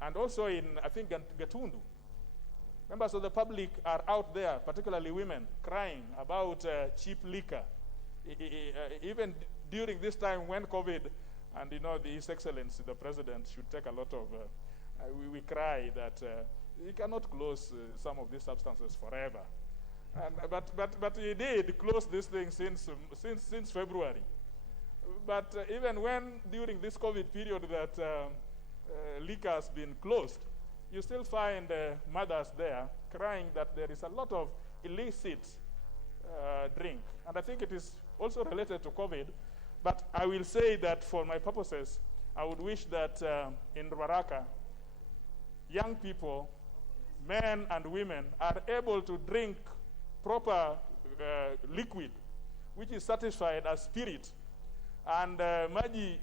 And also in, I think, Gatundu. Members of the public are out there, particularly women, crying about cheap liquor. Even during this time when COVID, and you know, His Excellency, the President, should take a lot of, we cry that we cannot close some of these substances forever. But he did close this thing since February. But even when during this COVID period that liquor has been closed, you still find mothers there crying that there is a lot of illicit drink. And I think it is also related to COVID. But I will say that for my purposes, I would wish that in Ruaraka, young people, men and women, are able to drink proper liquid, which is certified as spirit, and maji,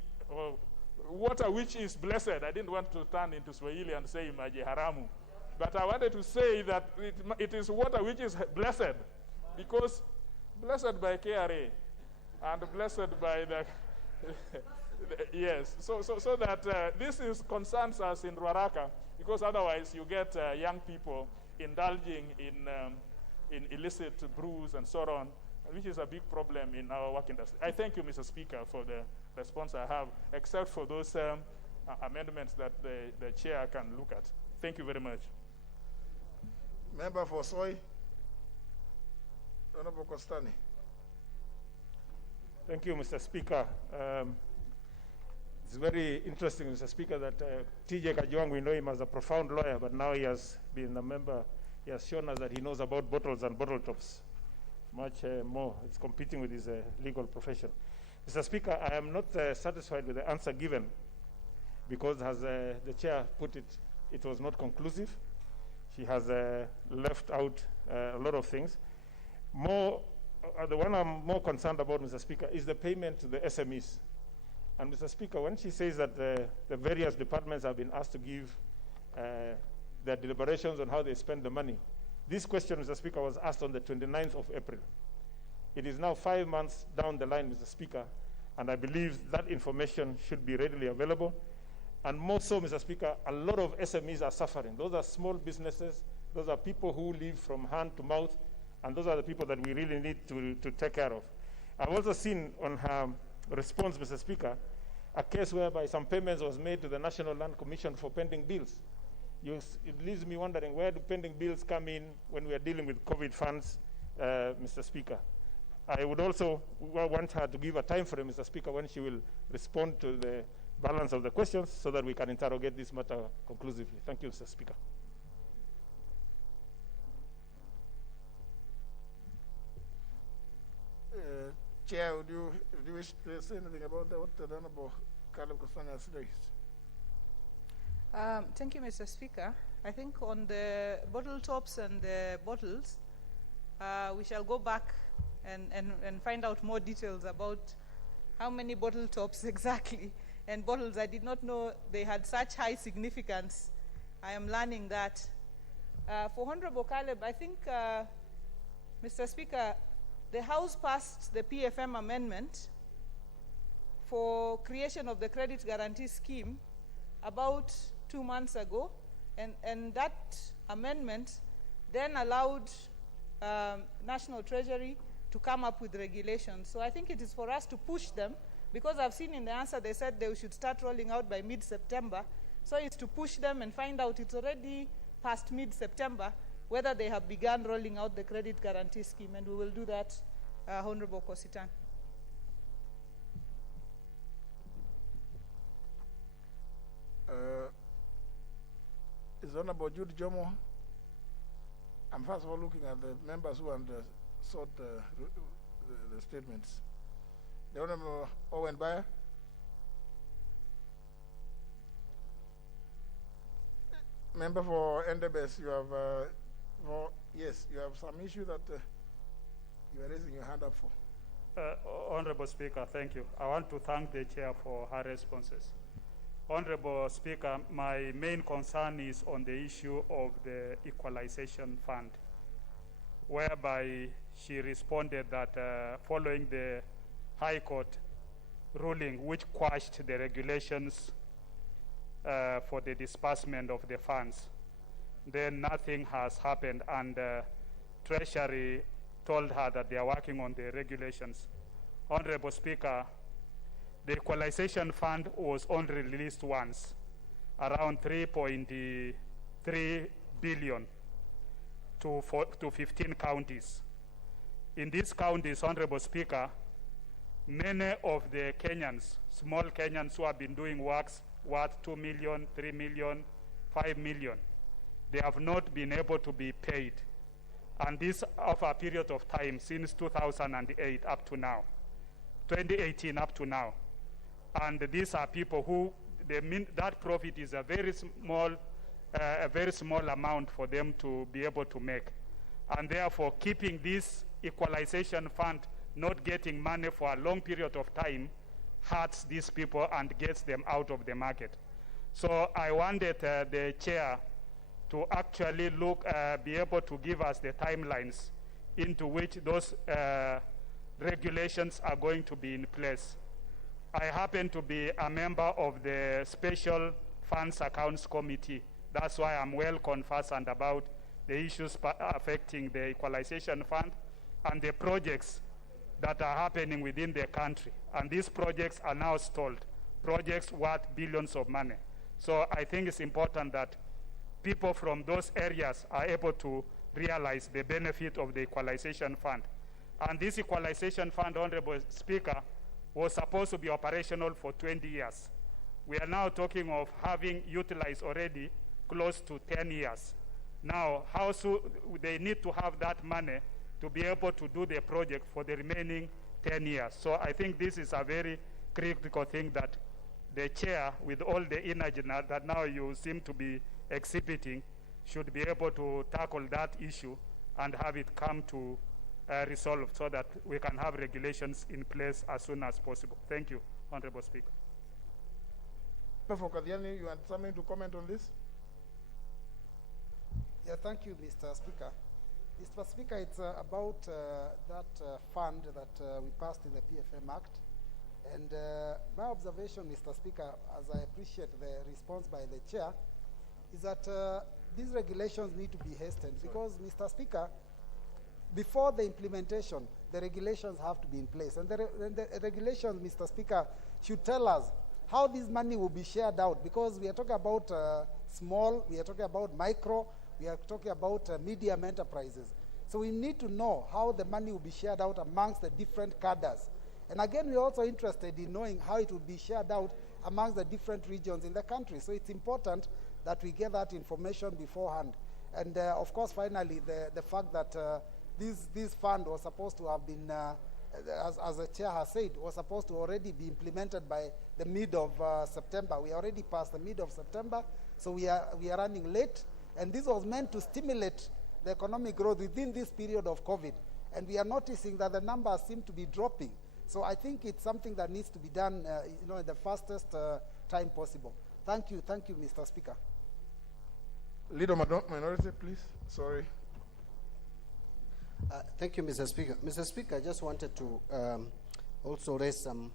water which is blessed. I didn't want to turn into Swahili and say maji haramu, but I wanted to say that it is water which is blessed, because blessed by KRA and blessed by the yes. So that this concerns us in Ruaraka, because otherwise you get young people indulging in illicit brews and so on, which is a big problem in our work industry. I thank you, Mr. Speaker, for the response I have, except for those amendments that the chair can look at. Thank you very much. Member for Soy, Honorable Kostani. Thank you, Mr. Speaker. It's very interesting, Mr. Speaker, that T.J. Kajwang, we know him as a profound lawyer, but now he has been a member. He has shown us that he knows about bottles and bottle tops much more. It's competing with his legal profession. Mr. Speaker, I am not satisfied with the answer given, because as the chair put it, it was not conclusive. She has left out a lot of things. More the one I'm more concerned about, Mr. Speaker, is the payment to the SMEs. And Mr. Speaker, when she says that the various departments have been asked to give their deliberations on how they spend the money, this question, Mr. Speaker, was asked on the 29th of April. It is now 5 months down the line, Mr. Speaker, and I believe that information should be readily available. And more so, Mr. Speaker, a lot of SMEs are suffering. Those are small businesses. Those are people who live from hand to mouth, and those are the people that we really need to take care of. I've also seen on her response, Mr. Speaker, a case whereby some payments was made to the National Land Commission for pending bills. It leaves me wondering, where do pending bills come in when we are dealing with COVID funds, Mr. Speaker? I would also want her to give a time frame, Mr. Speaker, when she will respond to the balance of the questions so that we can interrogate this matter conclusively. Thank you, Mr. Speaker. Chair, would you wish to say anything about what the Honorable Caleb Kosana has raised? Thank you, Mr. Speaker. I think on the bottle tops and the bottles, we shall go back and find out more details about how many bottle tops exactly and bottles. I did not know they had such high significance. I am learning that. For Honorable Caleb, I think, Mr. Speaker, the House passed the PFM amendment for creation of the credit guarantee scheme about 2 months ago, and that amendment then allowed National Treasury to come up with regulations. So I think it is for us to push them, because I've seen in the answer they said they should start rolling out by mid-September. So it's to push them and find out, it's already past mid-September, whether they have begun rolling out the credit guarantee scheme, and we will do that, Honorable Kositan. Is Honorable Jude Jomo? I'm first of all looking at the members who sought the statements. The Honorable Owen Bayer. Member for Endebess, you have, yes, you have some issue that you are raising your hand up for. Honorable Speaker, thank you. I want to thank the Chair for her responses. Honorable Speaker, my main concern is on the issue of the equalization fund, whereby she responded that following the High Court ruling which quashed the regulations for the disbursement of the funds, then nothing has happened, and Treasury told her that they are working on the regulations. Honorable Speaker, the equalization fund was only released once, around 3.3 billion to 15 counties. In these counties, Honorable Speaker, many of the Kenyans, small Kenyans who have been doing works worth 2 million, 3 million, 5 million, they have not been able to be paid. And this over a period of time since 2008 up to now, 2018 up to now. And these are people who, that profit is a very small amount for them to be able to make. And therefore, keeping this equalization fund not getting money for a long period of time hurts these people and gets them out of the market. So I wanted the Chair to actually be able to give us the timelines into which those regulations are going to be in place. I happen to be a member of the Special Funds Accounts Committee. That's why I'm well conversant about the issues affecting the equalization fund and the projects that are happening within the country. And these projects are now stalled, projects worth billions of money. So I think it's important that people from those areas are able to realize the benefit of the equalization fund. And this equalization fund, Honorable Speaker, was supposed to be operational for 20 years. We are now talking of having utilized already close to 10 years. Now, how soon they need to have that money to be able to do the project for the remaining 10 years. So I think this is a very critical thing that the Chair, with all the energy that now you seem to be exhibiting, should be able to tackle that issue and have it come to resolved so that we can have regulations in place as soon as possible. Thank you, Honorable Speaker. For Kadiani, you want something to comment on this? Yeah, thank you, Mr. Speaker. Mr. Speaker, it's about that fund that we passed in the PFM Act. And my observation, Mr. Speaker, as I appreciate the response by the chair, is that these regulations need to be hastened because, Mr. Speaker, before the implementation, the regulations have to be in place. And the regulations, Mr. Speaker, should tell us how this money will be shared out, because we are talking about small, we are talking about micro, we are talking about medium enterprises. So we need to know how the money will be shared out amongst the different cadres. And again, we're also interested in knowing how it will be shared out amongst the different regions in the country. So it's important that we get that information beforehand. And of course, finally, the fact that this fund was supposed to have been, as the chair has said, was supposed to already be implemented by the mid of September. We already passed the mid of September, so we are running late. And this was meant to stimulate the economic growth within this period of COVID. And we are noticing that the numbers seem to be dropping. So I think it's something that needs to be done, in the fastest time possible. Thank you, Mr. Speaker. Leader Minority, please. Sorry. Thank you, Mr. Speaker. Mr. Speaker, I just wanted to also raise some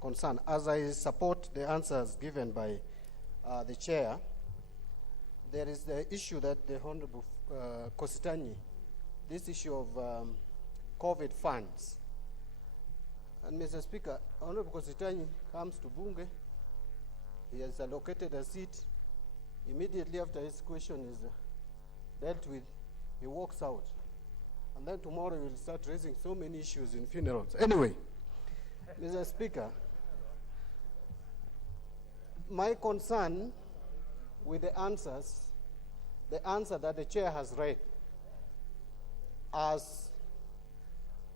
concern. As I support the answers given by the chair, there is the issue that the Honorable Kositany, this issue of COVID funds. And Mr. Speaker, Honorable Kositany comes to Bunge, he has allocated a seat. Immediately after his question is dealt with, he walks out. And then tomorrow he will start raising so many issues in funerals. Anyway, Mr. Speaker, my concern with the answer that the chair has read, as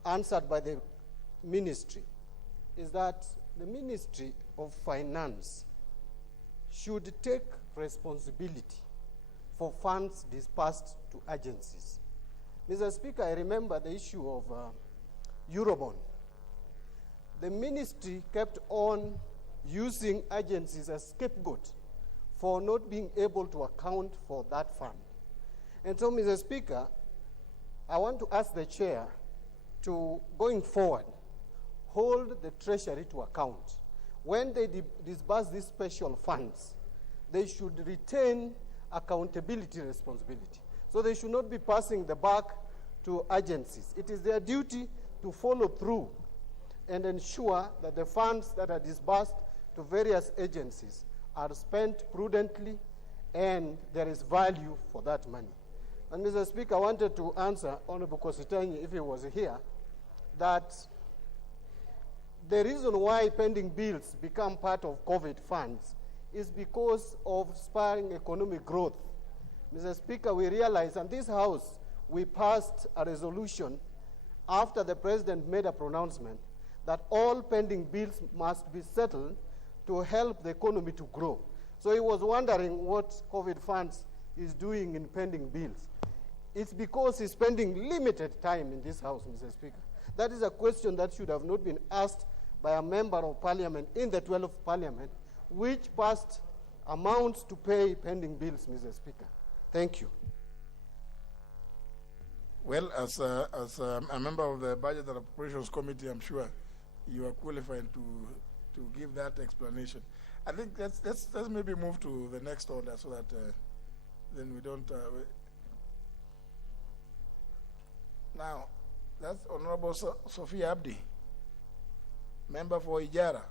answered by the ministry, is that the Ministry of Finance should take responsibility for funds dispersed to agencies. Mr. Speaker, I remember the issue of Eurobond. The ministry kept on using agencies as scapegoat for not being able to account for that fund. And so, Mr. Speaker, I want to ask the chair to, going forward, hold the Treasury to account. When they disburse these special funds, they should retain accountability responsibility. So they should not be passing the buck to agencies. It is their duty to follow through and ensure that the funds that are disbursed to various agencies are spent prudently and there is value for that money. And Mr. Speaker, I wanted to answer Honorable Kositany, if he was here, that the reason why pending bills become part of COVID funds is because of spurring economic growth. Mr. Speaker, we realize, and this House, we passed a resolution after the President made a pronouncement that all pending bills must be settled to help the economy to grow. So he was wondering what COVID funds is doing in pending bills. It's because he's spending limited time in this House, Mr. Speaker. That is a question that should have not been asked by a member of Parliament in the 12th Parliament, which passed amounts to pay pending bills, Mr. Speaker. Thank you. Well, as a member of the Budget and Appropriations Committee, I'm sure you are qualified to give that explanation. I think let's maybe move to the next order so that then we don't. Now, that's Honorable Sophia Abdi, member for Ijara.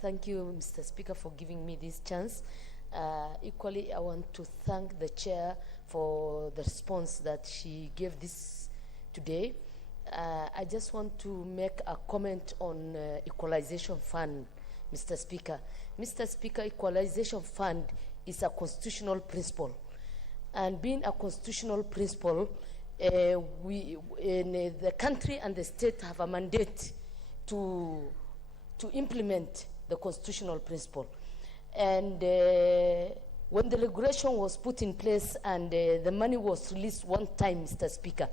Thank you, Mr. Speaker, for giving me this chance. Equally, I want to thank the chair for the response that she gave this today. I just want to make a comment on equalization fund, Mr. Speaker. Mr. Speaker, equalization fund is a constitutional principle. And being a constitutional principle, the country and the state have a mandate to implement the constitutional principle. And when the regulation was put in place and the money was released one time, Mr. Speaker,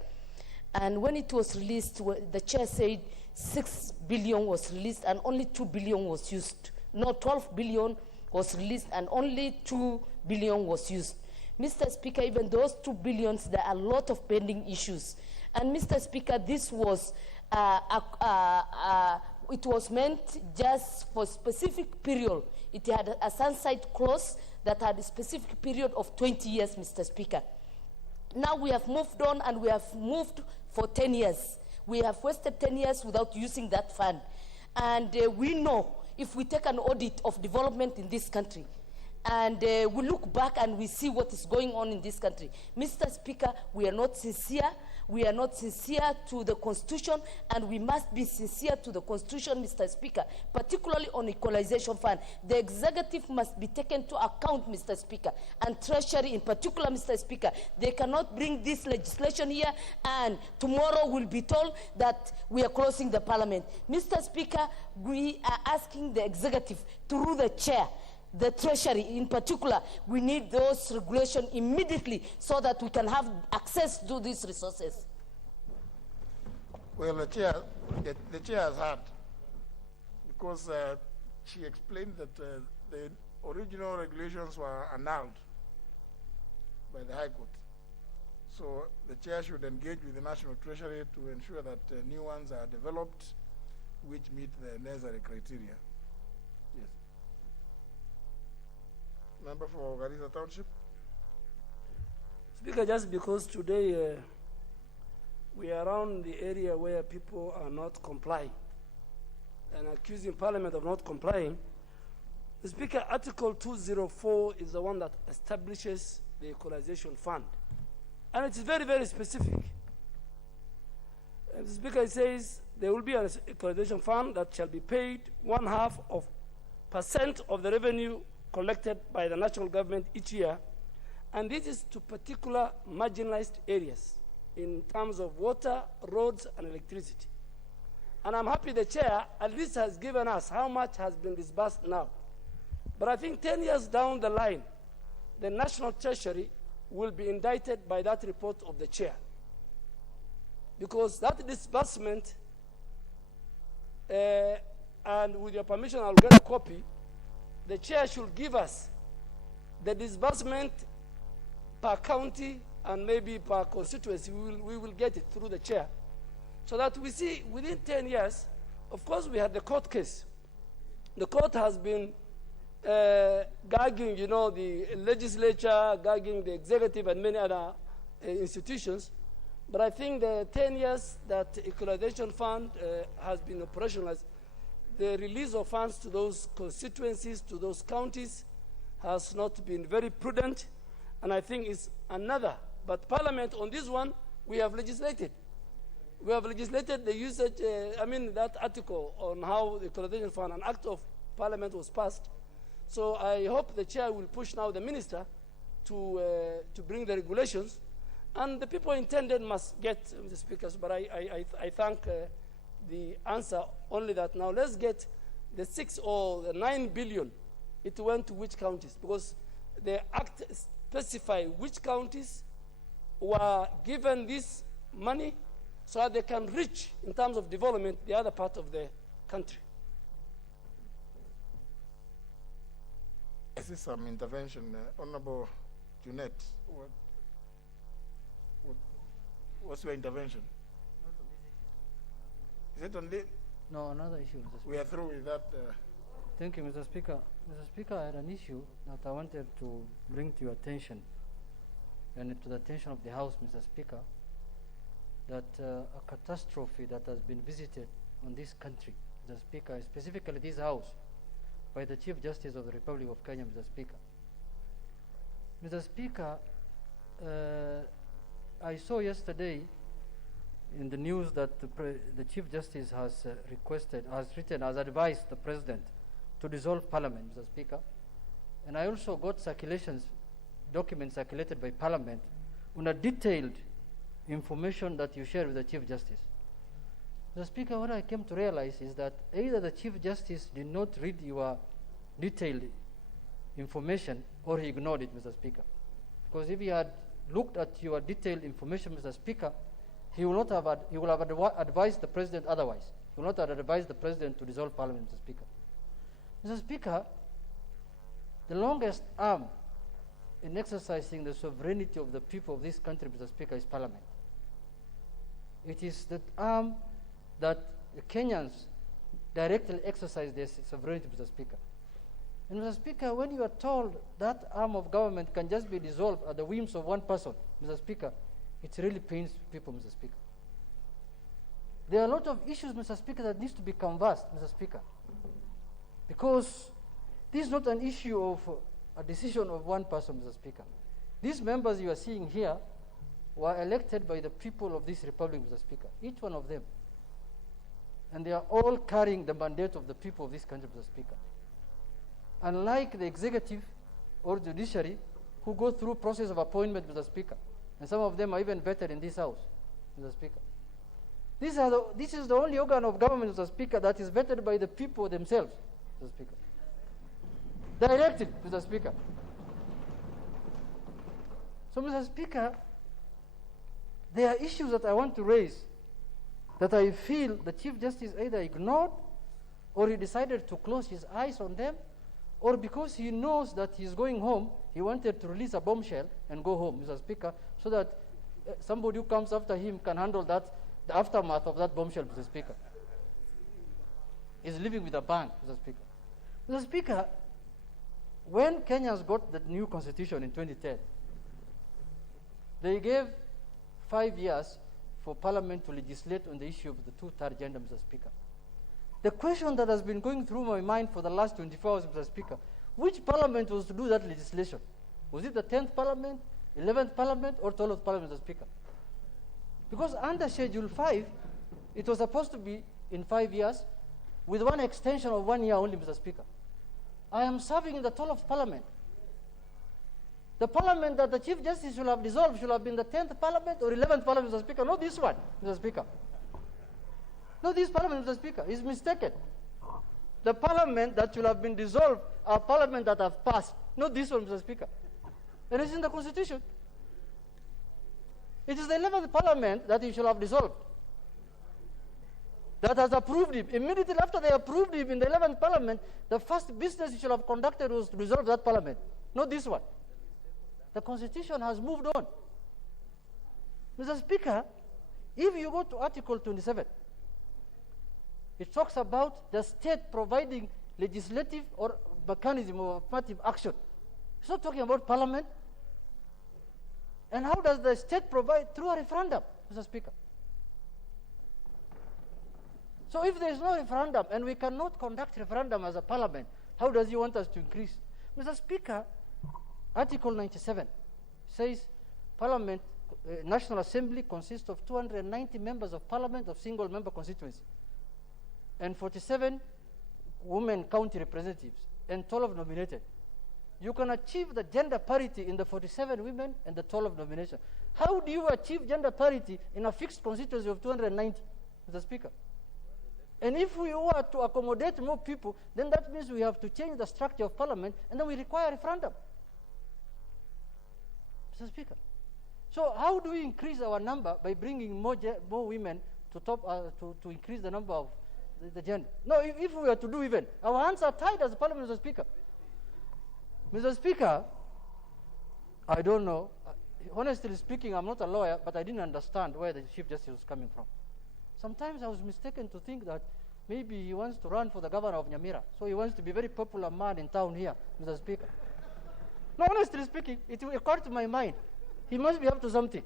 and when it was released, the chair said 6 billion was released and only 2 billion was used. No, 12 billion was released and only 2 billion was used. Mr. Speaker, even those 2 billions, there are a lot of pending issues. And Mr. Speaker, this was, it was meant just for a specific period. It had a sunset clause that had a specific period of 20 years, Mr. Speaker. Now we have moved on and we have moved for 10 years. We have wasted 10 years without using that fund. And we know if we take an audit of development in this country, and we look back and we see what is going on in this country, Mr. Speaker, we are not sincere. We are not sincere to the Constitution, and we must be sincere to the Constitution, Mr. Speaker, particularly on equalization fund. The executive must be taken to account, Mr. Speaker, and Treasury in particular, Mr. Speaker. They cannot bring this legislation here, and tomorrow we'll be told that we are closing the Parliament. Mr. Speaker, we are asking the executive through the chair, the Treasury in particular, we need those regulations immediately so that we can have access to these resources. Well, the chair has heard, because she explained that the original regulations were annulled by the High Court. So the chair should engage with the National Treasury to ensure that new ones are developed which meet the necessary criteria. Yes. Member for Garissa Township. Speaker, just because today we are around the area where people are not complying and accusing Parliament of not complying, the Speaker, Article 204 is the one that establishes the Equalization Fund. And it is very, very specific. The Speaker says there will be an Equalization Fund that shall be paid 0.5% of the revenue collected by the national government each year, and this is to particular marginalized areas in terms of water, roads, and electricity. And I'm happy the chair at least has given us how much has been disbursed now. But I think 10 years down the line, the National Treasury will be indicted by that report of the chair. Because that disbursement, and with your permission, I'll get a copy, the chair should give us the disbursement per county and maybe per constituency. We will get it through the chair, so that we see within 10 years. Of course, we had the court case. The court has been gagging, the legislature, gagging the executive and many other institutions. But I think the 10 years that Equalization Fund has been operationalized, the release of funds to those constituencies, to those counties, has not been very prudent, and I think it's another. But Parliament, on this one, we have legislated. We have legislated the usage, that article on how the Equalization Fund, an act of Parliament was passed. So I hope the chair will push now the minister to bring the regulations, and the people intended must get the speakers. But I thank the answer only that now let's get the 6 or the 9 billion. It went to which counties? Because the act specify which counties were given this money so that they can reach, in terms of development, the other part of the country. I see some intervention. Honorable Junet, what's your intervention? Is it on the? No, another issue, Mr. Speaker. We are through with that. Thank you, Mr. Speaker. Mr. Speaker, I had an issue that I wanted to bring to your attention and to the attention of the House, Mr. Speaker, that a catastrophe that has been visited on this country, Mr. Speaker, specifically this House, by the Chief Justice of the Republic of Kenya, Mr. Speaker. Mr. Speaker, I saw yesterday in the news that the Chief Justice has has advised the President to dissolve Parliament, Mr. Speaker. And I also got documents circulated by Parliament on a detailed information that you shared with the Chief Justice. Mr. Speaker, what I came to realize is that either the Chief Justice did not read your detailed information, or he ignored it, Mr. Speaker. Because if he had looked at your detailed information, Mr. Speaker, he will have advised the President otherwise. He will not have advised the President to dissolve Parliament, Mr. Speaker. Mr. Speaker, the longest arm in exercising the sovereignty of the people of this country, Mr. Speaker, is Parliament. It is that arm that the Kenyans directly exercise their sovereignty, Mr. Speaker. And Mr. Speaker, when you are told that arm of government can just be dissolved at the whims of one person, Mr. Speaker, it really pains people, Mr. Speaker. There are a lot of issues, Mr. Speaker, that needs to be canvassed, Mr. Speaker. Because this is not an issue of a decision of one person, Mr. Speaker. These members you are seeing here were elected by the people of this republic, Mr. Speaker, each one of them. And they are all carrying the mandate of the people of this country, Mr. Speaker. Unlike the executive or judiciary, who go through process of appointment, Mr. Speaker, and some of them are even vetted in this house, Mr. Speaker. This is the only organ of government, Mr. Speaker, that is vetted by the people themselves, Mr. Speaker. Directed, Mr. Speaker. So, Mr. Speaker, there are issues that I want to raise that I feel the Chief Justice either ignored or he decided to close his eyes on them, or because he knows that he's going home, he wanted to release a bombshell and go home, Mr. Speaker, so that somebody who comes after him can handle that, the aftermath of that bombshell, Mr. Speaker. He's living with a bang, Mr. Speaker. Mr. Speaker, when Kenyans got the new constitution in 2010, they gave 5 years for Parliament to legislate on the issue of the two-third gender, Mr. Speaker. The question that has been going through my mind for the last 24 hours, Mr. Speaker, which Parliament was to do that legislation? Was it the 10th Parliament, 11th Parliament, or 12th Parliament, Mr. Speaker? Because under Schedule 5, it was supposed to be in 5 years with one extension of 1 year only, Mr. Speaker. I am serving in the 12th Parliament. The Parliament that the Chief Justice should have dissolved should have been the 10th Parliament or 11th Parliament, Mr. Speaker, not this one, Mr. Speaker. Not this Parliament, Mr. Speaker, is mistaken. The Parliament that should have been dissolved are Parliament that have passed, not this one, Mr. Speaker. And it's in the Constitution. It is the 11th Parliament that he should have dissolved, that has approved him. Immediately after they approved him in the 11th Parliament, the first business he should have conducted was to dissolve that Parliament, not this one. The Constitution has moved on. Mr. Speaker, if you go to Article 27, it talks about the state providing legislative or mechanism of affirmative action. It's not talking about Parliament. And how does the state provide? Through a referendum, Mr. Speaker. So if there is no referendum and we cannot conduct referendum as a Parliament, how does he want us to increase? Mr. Speaker, Article 97 says Parliament, National Assembly consists of 290 members of Parliament of single-member constituency and 47 women county representatives and 12 nominated. You can achieve the gender parity in the 47 women and the 12 nomination. How do you achieve gender parity in a fixed constituency of 290, Mr. Speaker? And if we were to accommodate more people, then that means we have to change the structure of Parliament, and then we require a referendum, Mr. Speaker. So how do we increase our number by bringing more women to increase the number of the gender? No, if we were to do even, our hands are tied as a Parliament, Mr. Speaker. Mr. Speaker, I don't know. Honestly speaking, I'm not a lawyer, but I didn't understand where the Chief Justice was coming from. Sometimes I was mistaken to think that maybe he wants to run for the governor of Nyamira, so he wants to be a very popular man in town here, Mr. Speaker. No, honestly speaking, it occurred to my mind. He must be up to something.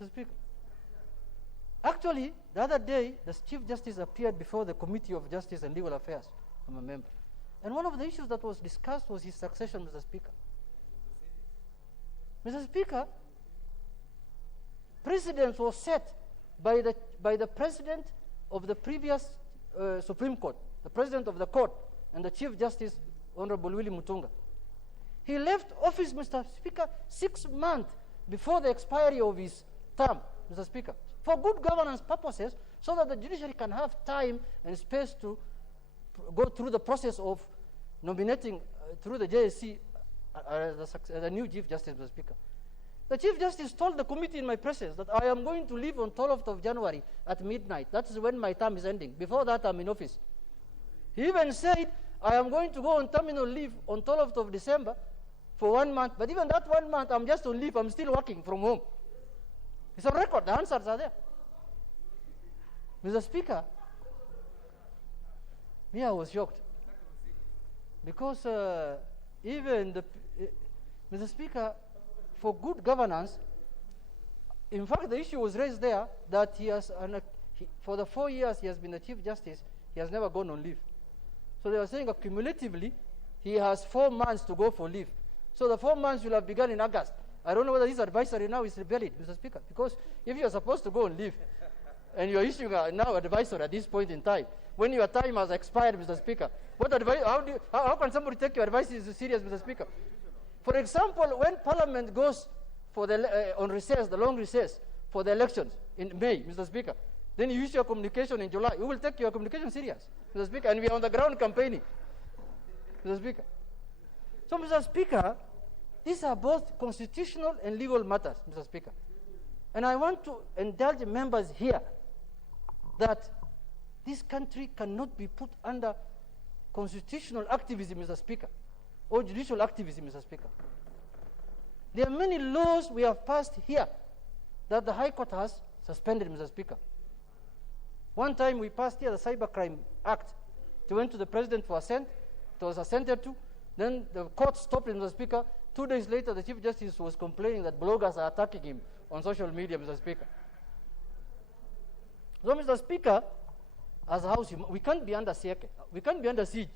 Mr. Speaker. Actually, the other day, the Chief Justice appeared before the Committee of Justice and Legal Affairs. I'm a member. And one of the issues that was discussed was his succession, Mr. Speaker. Mr. Speaker, precedent was set by the president of the previous Supreme Court, the president of the court, and the Chief Justice, Honorable Willie Mutunga. He left office, Mr. Speaker, 6 months before the expiry of his term, Mr. Speaker, for good governance purposes, so that the judiciary can have time and space to go through the process of nominating through the JSC the new Chief Justice, Mr. Speaker. The Chief Justice told the committee in my presence that I am going to leave on 12th of January at midnight. That is when my term is ending. Before that, I'm in office. He even said, I am going to go on terminal leave on 12th of December for 1 month. But even that 1 month, I'm just on leave. I'm still working from home. It's a record. The answers are there. Mr. Speaker, me, I was shocked. Because even the, Mr. Speaker, for good governance, in fact, the issue was raised there that he has, for the 4 years he has been the Chief Justice, he has never gone on leave. So they were saying cumulatively, he has 4 months to go for leave. So the 4 months will have begun in August. I don't know whether this advisory now is valid, Mr. Speaker, because if you are supposed to go on leave, and you are issuing now advisory at this point in time, when your time has expired, Mr. Speaker, what advice? How can somebody take your advice is serious, Mr. Speaker? For example, when Parliament goes for the on recess, the long recess for the elections in May, Mr. Speaker, then you issue your communication in July. We will take your communication serious, Mr. Speaker, and we are on the ground campaigning, Mr. Speaker. So, Mr. Speaker, these are both constitutional and legal matters, Mr. Speaker. And I want to indulge members here that this country cannot be put under constitutional activism, Mr. Speaker, or judicial activism, Mr. Speaker. There are many laws we have passed here that the High Court has suspended, Mr. Speaker. One time we passed here the Cybercrime Act. It went to the President for assent. It was assented to. Then the court stopped it, Mr. Speaker. 2 days later, the Chief Justice was complaining that bloggers are attacking him on social media, Mr. Speaker. So, Mr. Speaker, as a House, we can't be under siege. We can't be under siege.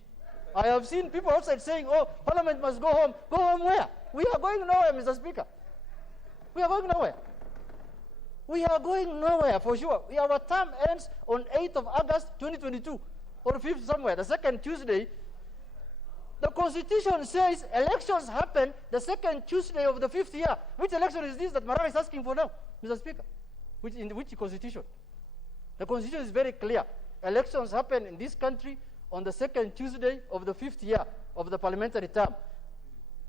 I have seen people outside saying, oh, Parliament must go home. Go home where? We are going nowhere, Mr. Speaker. We are going nowhere. We are going nowhere, for sure. Our term ends on 8th of August, 2022, or 5th somewhere, the second Tuesday. The Constitution says elections happen the second Tuesday of the 5th year. Which election is this that Mara is asking for now, Mr. Speaker? In which Constitution? The Constitution is very clear. Elections happen in this country on the second Tuesday of the 5th year of the parliamentary term.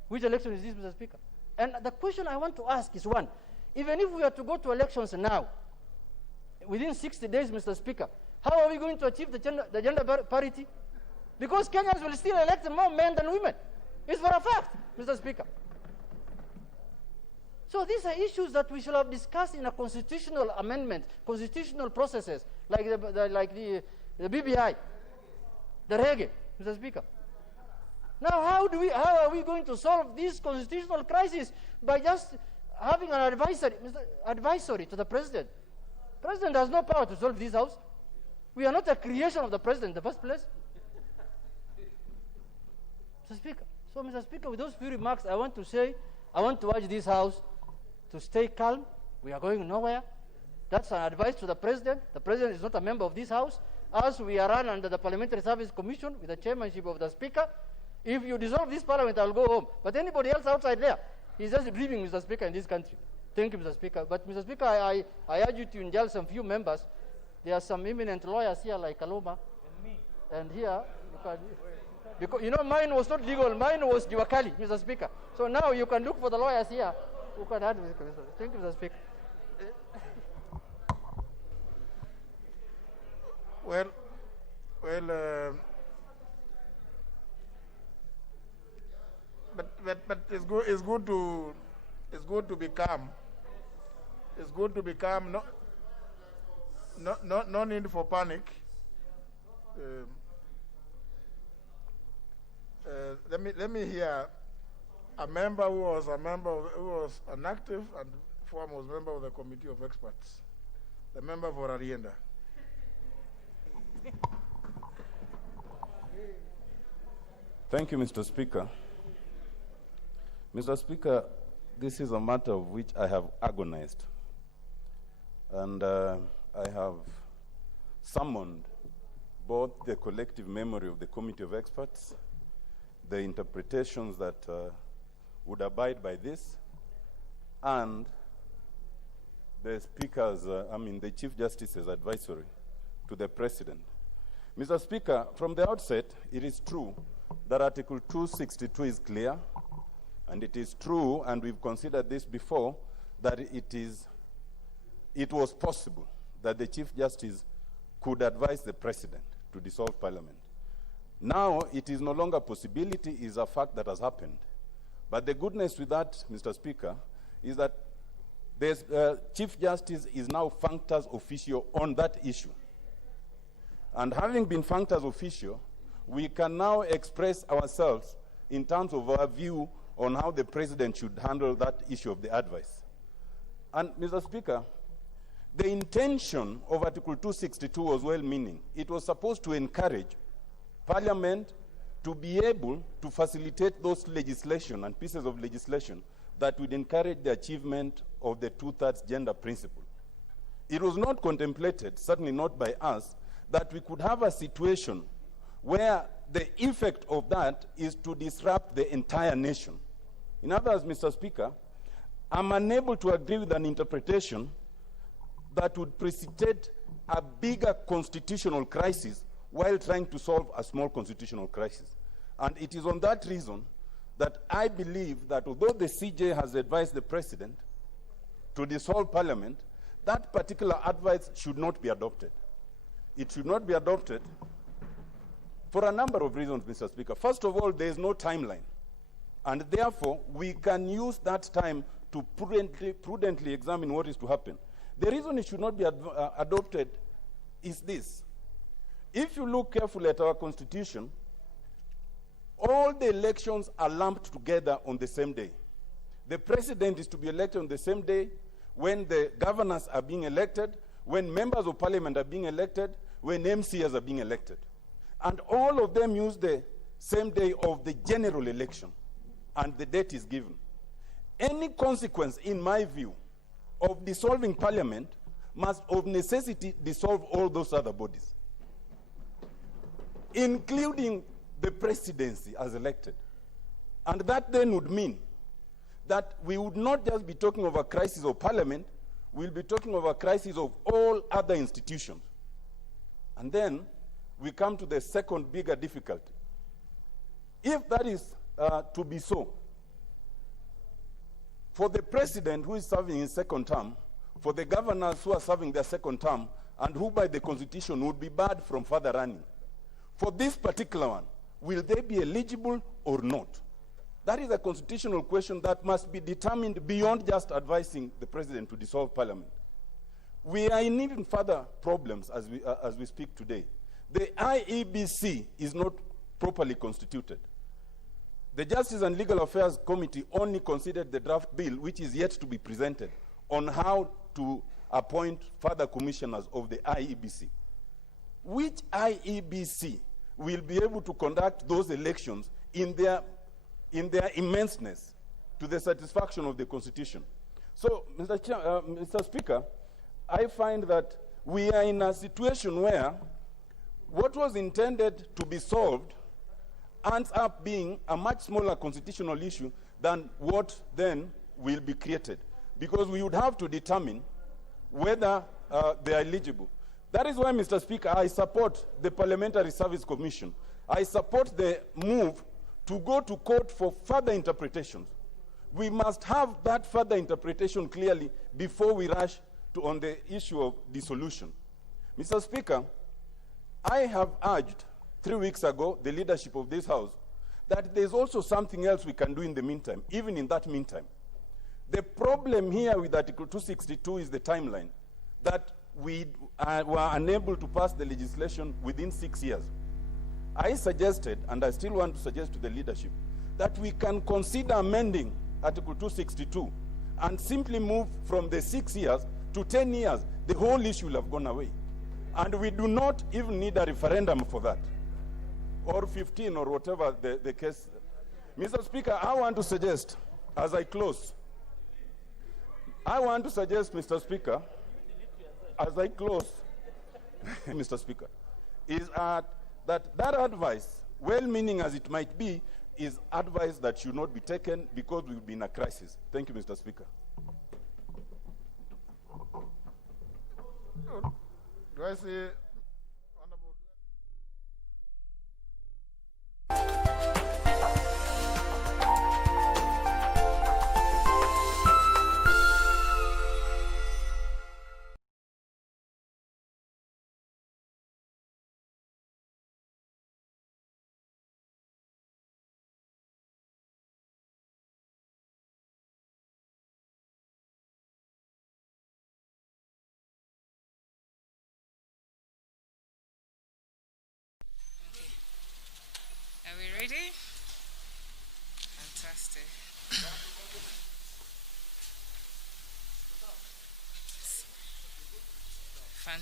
Which election is this, Mr. Speaker? And the question I want to ask is one, even if we are to go to elections now, within 60 days, Mr. Speaker, how are we going to achieve the gender parity? Because Kenyans will still elect more men than women. It's for a fact, Mr. Speaker. So these are issues that we should have discussed in a constitutional amendment, constitutional processes, like the BBI, the reggae, Mr. Speaker. Now, how are we going to solve this constitutional crisis by just having an advisory to the President? The President has no power to solve this house. We are not a creation of the President in the first place. Mr. Speaker. So, Mr. Speaker, with those few remarks, I want to urge this House to stay calm. We are going nowhere. That's an advice to the President. The President is not a member of this House. As we are run under the Parliamentary Service Commission with the chairmanship of the Speaker, if you dissolve this Parliament, I'll go home. But anybody else outside there, he's just dreaming, Mr. Speaker, in this country. Thank you, Mr. Speaker. But, Mr. Speaker, I urge you to indulge some few members. There are some eminent lawyers here like Kaloma. And me. And here, because, you know, mine was not legal. Mine was Diwakali, Mr. Speaker. So now you can look for the lawyers here who can add, Mr. Speaker. Thank you, Mr. Speaker. But it's good to be calm. It's good to be calm. No need for panic. Let me hear a member who was an active and foremost member of the Committee of Experts, the member for Arienda. Thank you, Mr. Speaker. Mr. Speaker, this is a matter of which I have agonized. And I have summoned both the collective memory of the Committee of Experts, the interpretations that would abide by this, and the Speaker's, the Chief Justice's advisory to the President. Mr. Speaker, from the outset, it is true that Article 262 is clear, and it is true, and we've considered this before, that it was possible that the Chief Justice could advise the President to dissolve Parliament. Now, it is no longer a possibility, it is a fact that has happened. But the goodness with that, Mr. Speaker, is that the Chief Justice is now functus officio on that issue. And having been functus officio, we can now express ourselves in terms of our view on how the President should handle that issue of the advice. And, Mr. Speaker, the intention of Article 262 was well-meaning. It was supposed to encourage Parliament to be able to facilitate those legislation and pieces of legislation that would encourage the achievement of the two-thirds gender principle. It was not contemplated, certainly not by us, that we could have a situation where the effect of that is to disrupt the entire nation. In other words, Mr. Speaker, I'm unable to agree with an interpretation that would precipitate a bigger constitutional crisis while trying to solve a small constitutional crisis. And it is on that reason that I believe that although the CJ has advised the President to dissolve Parliament, that particular advice should not be adopted. It should not be adopted for a number of reasons, Mr. Speaker. First of all, there is no timeline. And therefore, we can use that time to prudently examine what is to happen. The reason it should not be adopted is this. If you look carefully at our Constitution, all the elections are lumped together on the same day. The President is to be elected on the same day when the governors are being elected, when members of Parliament are being elected, when MCs are being elected. And all of them use the same day of the general election, and the date is given. Any consequence, in my view, of dissolving Parliament must of necessity dissolve all those other bodies, including the presidency as elected. And that then would mean that we would not just be talking of a crisis of Parliament, we'll be talking of a crisis of all other institutions. And then we come to the second bigger difficulty. If that is to be so, for the President who is serving his second term, for the governors who are serving their second term, and who by the Constitution would be barred from further running, for this particular one, will they be eligible or not? That is a constitutional question that must be determined beyond just advising the President to dissolve Parliament. We are in even further problems as we speak today. The IEBC is not properly constituted. The Justice and Legal Affairs Committee only considered the draft bill, which is yet to be presented, on how to appoint further commissioners of the IEBC. Which IEBC will be able to conduct those elections in their immenseness to the satisfaction of the Constitution? So, Mr. Speaker, I find that we are in a situation where what was intended to be solved ends up being a much smaller constitutional issue than what then will be created, because we would have to determine whether they are eligible. That is why, Mr. Speaker, I support the Parliamentary Service Commission. I support the move to go to court for further interpretations. We must have that further interpretation clearly before we rush on the issue of dissolution. Mr. Speaker, I have urged 3 weeks ago the leadership of this House that there's also something else we can do in the meantime, even in that meantime. The problem here with Article 262 is the timeline, that we were unable to pass the legislation within 6 years. I suggested, and I still want to suggest to the leadership, that we can consider amending Article 262 and simply move from the 6 years to 10 years. The whole issue will have gone away. And we do not even need a referendum for that, or 15, or whatever the case. Mr. Speaker, I want to suggest, as I close, Mr. Speaker, as I close, Mr. Speaker, is that advice, well-meaning as it might be, is advice that should not be taken because we will be in a crisis. Thank you, Mr. Speaker. Do I say, Honorable?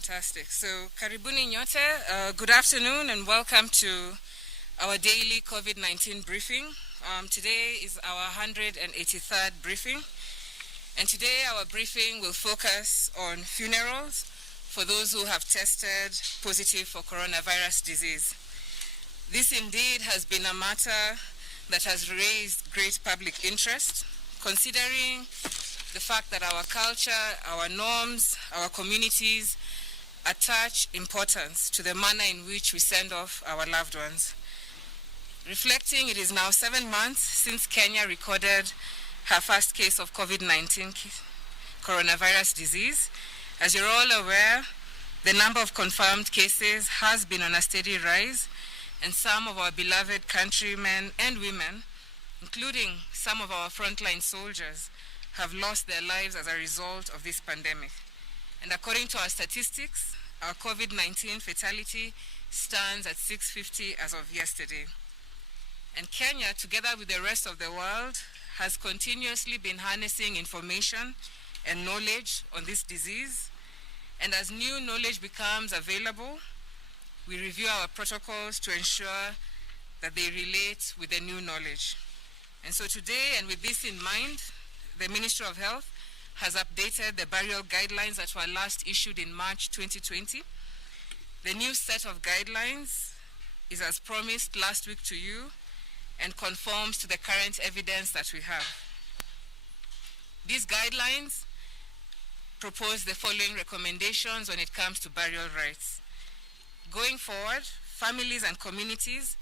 Fantastic. So, karibuni nyote. Good afternoon and welcome to our daily COVID-19 briefing. Today is our 183rd briefing. And today our briefing will focus on funerals for those who have tested positive for coronavirus disease. This indeed has been a matter that has raised great public interest, considering the fact that our culture, our norms, our communities attach importance to the manner in which we send off our loved ones. Reflecting, it is now 7 months since Kenya recorded her first case of COVID-19 coronavirus disease. As you're all aware, the number of confirmed cases has been on a steady rise, and some of our beloved countrymen and women, including some of our frontline soldiers, have lost their lives as a result of this pandemic. And according to our statistics, our COVID-19 fatality stands at 650 as of yesterday. And Kenya, together with the rest of the world, has continuously been harnessing information and knowledge on this disease. And as new knowledge becomes available, we review our protocols to ensure that they relate with the new knowledge. And so today, and with this in mind, the Ministry of Health has updated the burial guidelines that were last issued in March 2020. The new set of guidelines is as promised last week to you and conforms to the current evidence that we have. These guidelines propose the following recommendations when it comes to burial rites. Going forward, families and communities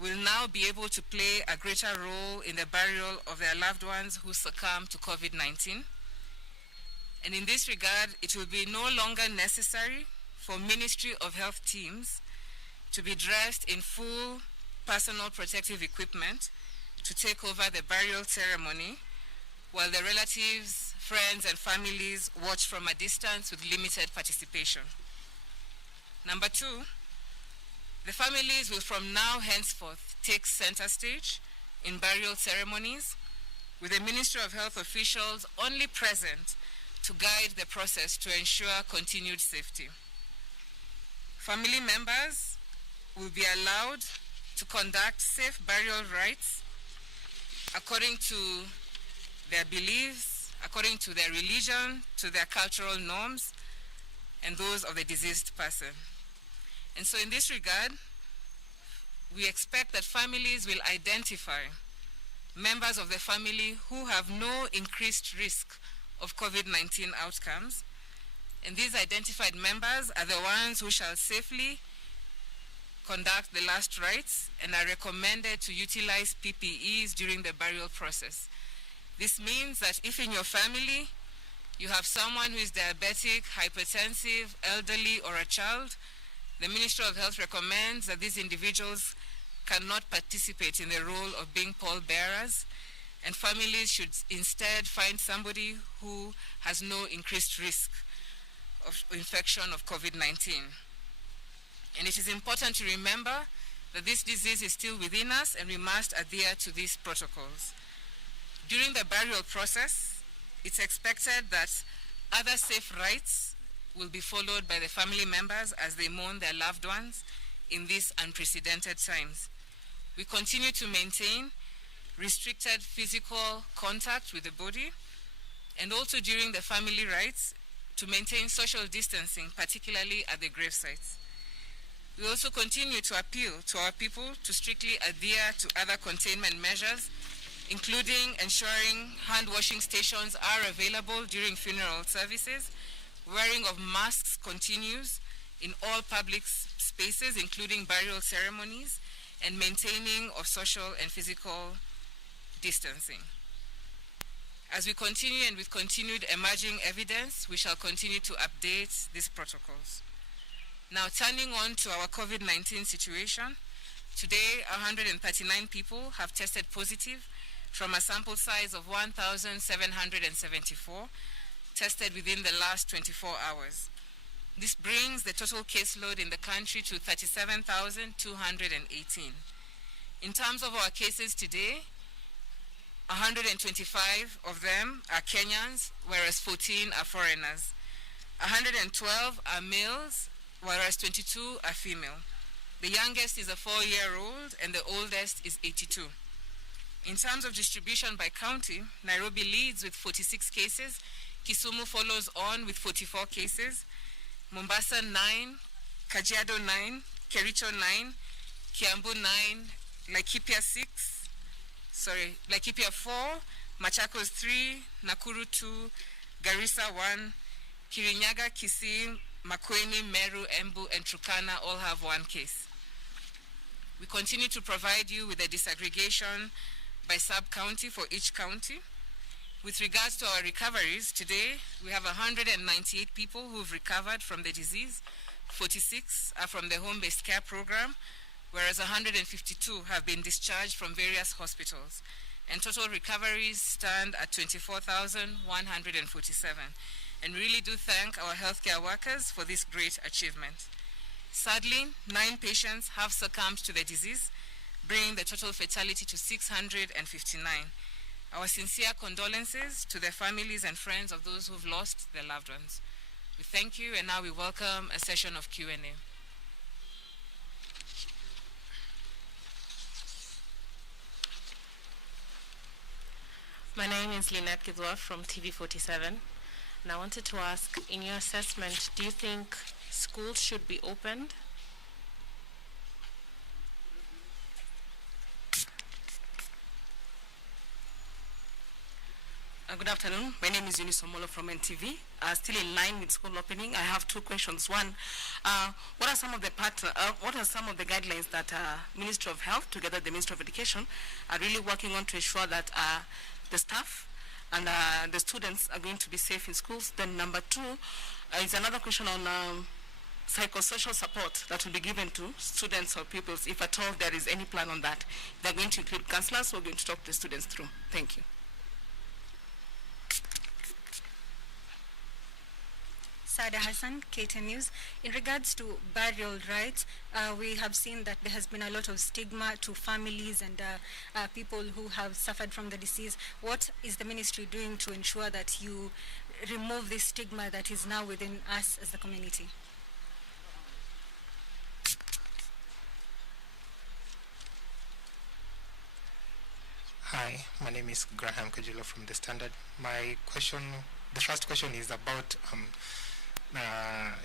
will now be able to play a greater role in the burial of their loved ones who succumb to COVID-19. And in this regard, it will be no longer necessary for Ministry of Health teams to be dressed in full personal protective equipment to take over the burial ceremony, while the relatives, friends, and families watch from a distance with limited participation. Number two, the families will from now henceforth take center stage in burial ceremonies, with the Ministry of Health officials only present to guide the process to ensure continued safety. Family members will be allowed to conduct safe burial rites according to their beliefs, according to their religion, to their cultural norms, and those of the deceased person. And so in this regard, we expect that families will identify members of the family who have no increased risk of COVID-19 outcomes. And these identified members are the ones who shall safely conduct the last rites and are recommended to utilize PPEs during the burial process. This means that if in your family you have someone who is diabetic, hypertensive, elderly, or a child, the Ministry of Health recommends that these individuals cannot participate in the role of being pallbearers, and families should instead find somebody who has no increased risk of infection of COVID-19. And it is important to remember that this disease is still within us and we must adhere to these protocols. During the burial process, it's expected that other safe rites will be followed by the family members as they mourn their loved ones in these unprecedented times. We continue to maintain restricted physical contact with the body, and also during the family rites to maintain social distancing, particularly at the grave sites. We also continue to appeal to our people to strictly adhere to other containment measures, including ensuring hand washing stations are available during funeral services, wearing of masks continues in all public spaces, including burial ceremonies, and maintaining of social and physical distancing. As we continue and with continued emerging evidence, we shall continue to update these protocols. Now, turning on to our COVID-19 situation, today 139 people have tested positive from a sample size of 1,774 tested within the last 24 hours. This brings the total caseload in the country to 37,218. In terms of our cases today, 125 of them are Kenyans, whereas 14 are foreigners. 112 are males, whereas 22 are female. The youngest is a 4-year-old, and the oldest is 82. In terms of distribution by county, Nairobi leads with 46 cases, Kisumu follows on with 44 cases, Mombasa 9, Kajiado 9, Kericho 9, Kiambu 9, Laikipia 4, Machakos 3, Nakuru 2, Garissa 1, Kirinyaga, Kisii, Makueni, Meru, Embu, and Turkana all have 1 case. We continue to provide you with a disaggregation by sub-county for each county. With regards to our recoveries, today we have 198 people who've recovered from the disease. 46 are from the home-based care program, whereas 152 have been discharged from various hospitals. And total recoveries stand at 24,147. And we really do thank our healthcare workers for this great achievement. Sadly, 9 patients have succumbed to the disease, bringing the total fatality to 659. Our sincere condolences to the families and friends of those who've lost their loved ones. We thank you, and now we welcome a session of Q&A. My name is Lynette Kizwa from TV47, and I wanted to ask, in your assessment, do you think schools should be opened? Good afternoon. My name is Eunice Omolo from NTV. Still in line with school opening, I have 2 questions. One, what are some of the guidelines that Ministry of Health, together with the Ministry of Education, are really working on to ensure that the staff and the students are going to be safe in schools? Then number 2 is another question on psychosocial support that will be given to students or pupils, if at all there is any plan on that. They're going to include counselors who are going to talk to the students through. Thank you. Sada Hassan, KTN News. In regards to burial rights, we have seen that there has been a lot of stigma to families and people who have suffered from the disease. What is the ministry doing to ensure that you remove this stigma that is now within us as the community? Hi, my name is Graham Kajula from The Standard. The first question is about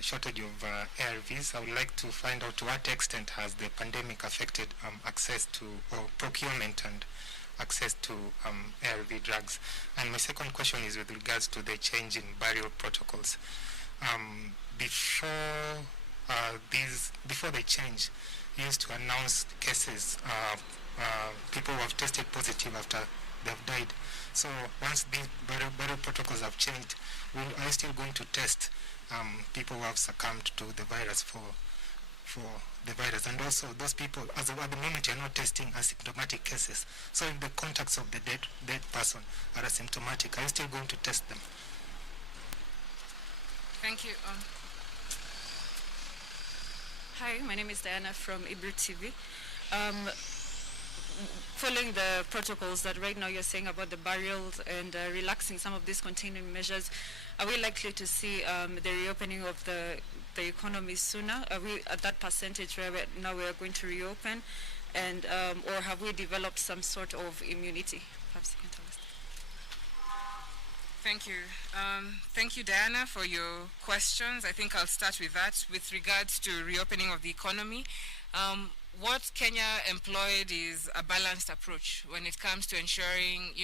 shortage of ARVs. I would like to find out to what extent has the pandemic affected access to or procurement and access to ARV drugs. And my second question is with regards to the change in burial protocols. Before the change, you used to announce cases, people who have tested positive after they've died. So once these burial protocols have changed, are you still going to test people who have succumbed to the virus for the virus? And also those people, at the moment you're not testing asymptomatic cases. So if the contacts of the dead person are asymptomatic, are you still going to test them? Thank you. Hi, my name is Diana from Ibru TV. Following the protocols that right now you're saying about the burials and relaxing some of these containment measures, are we likely to see the reopening of the economy sooner? Are we at that percentage where now we are going to reopen, and or have we developed some sort of immunity? Perhaps you can tell us. Thank you. Thank you, Diana, for your questions. I think I'll start with that. With regards to reopening of the economy, what Kenya employed is a balanced approach when it comes to ensuring,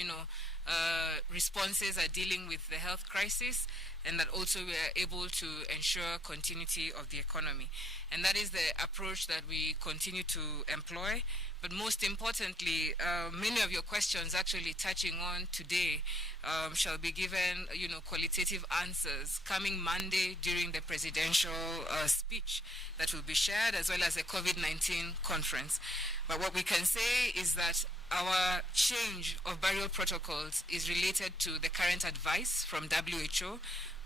responses are dealing with the health crisis, and that also we are able to ensure continuity of the economy. And that is the approach that we continue to employ. But most importantly, many of your questions actually touching on today shall be given, qualitative answers coming Monday during the presidential speech that will be shared, as well as a COVID-19 conference. But what we can say is that our change of burial protocols is related to the current advice from WHO.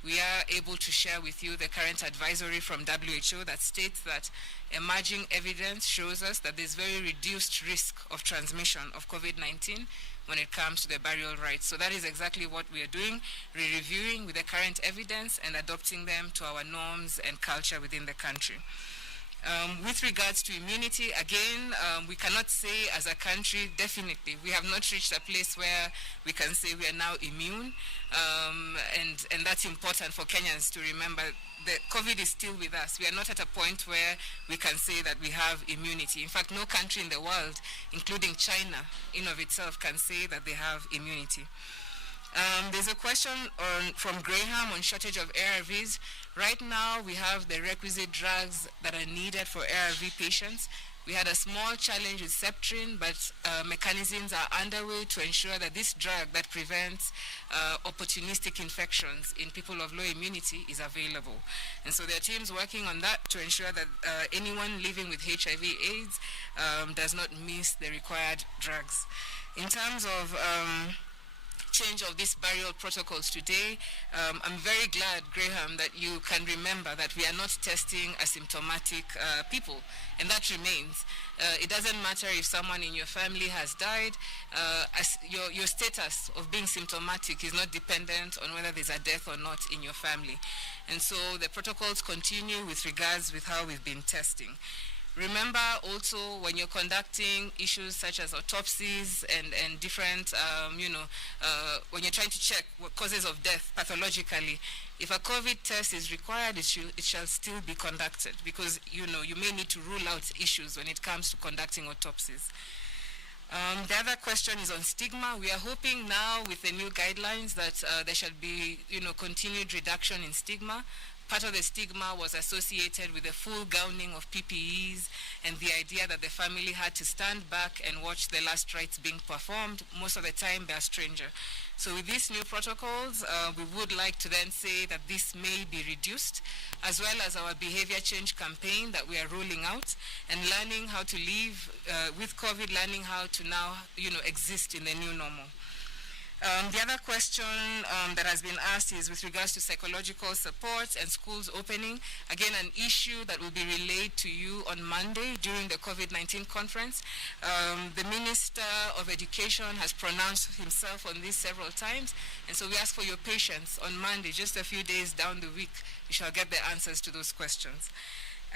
We are able to share with you the current advisory from WHO that states that emerging evidence shows us that there's very reduced risk of transmission of COVID-19 when it comes to the burial rights. So that is exactly what we are doing, re-reviewing with the current evidence and adopting them to our norms and culture within the country. With regards to immunity, again, we cannot say as a country, definitely, we have not reached a place where we can say we are now immune, and that's important for Kenyans to remember. The COVID is still with us. We are not at a point where we can say that we have immunity. In fact, no country in the world, including China in of itself, can say that they have immunity. There's a question from Graham on shortage of ARVs. Right now, we have the requisite drugs that are needed for ARV patients. We had a small challenge with Septrin, but mechanisms are underway to ensure that this drug that prevents opportunistic infections in people of low immunity is available. And so there are teams working on that to ensure that anyone living with HIV/AIDS does not miss the required drugs. In terms of change of these burial protocols today, I'm very glad, Graham, that you can remember that we are not testing asymptomatic people, and that remains. It doesn't matter if someone in your family has died. Your status of being symptomatic is not dependent on whether there's a death or not in your family. And so the protocols continue with regards with how we've been testing. Remember also when you're conducting issues such as autopsies and different, when you're trying to check what causes of death pathologically, if a COVID test is required, it shall still be conducted because, you may need to rule out issues when it comes to conducting autopsies. The other question is on stigma. We are hoping now with the new guidelines that there shall be, continued reduction in stigma. Part of the stigma was associated with the full gowning of PPEs and the idea that the family had to stand back and watch the last rites being performed, most of the time by a stranger. So with these new protocols, we would like to then say that this may be reduced, as well as our behavior change campaign that we are rolling out and learning how to live with COVID, learning how to now, exist in the new normal. The other question that has been asked is with regards to psychological support and schools opening. Again, an issue that will be relayed to you on Monday during the COVID-19 conference. The Minister of Education has pronounced himself on this several times, and so we ask for your patience. On Monday, just a few days down the week, you shall get the answers to those questions.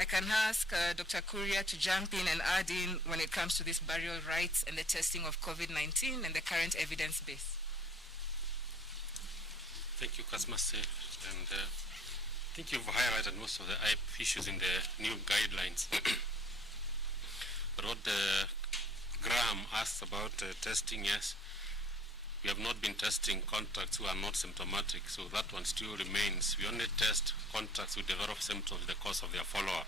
I can ask Dr. Kuria to jump in and add in when it comes to this burial rights and the testing of COVID-19 and the current evidence base. Thank you, Kasmase. And I think you've highlighted most of the issues in the new guidelines. But what Graham asked about testing, yes, we have not been testing contacts who are not symptomatic, so that one still remains. We only test contacts who develop symptoms in the course of their follow-up.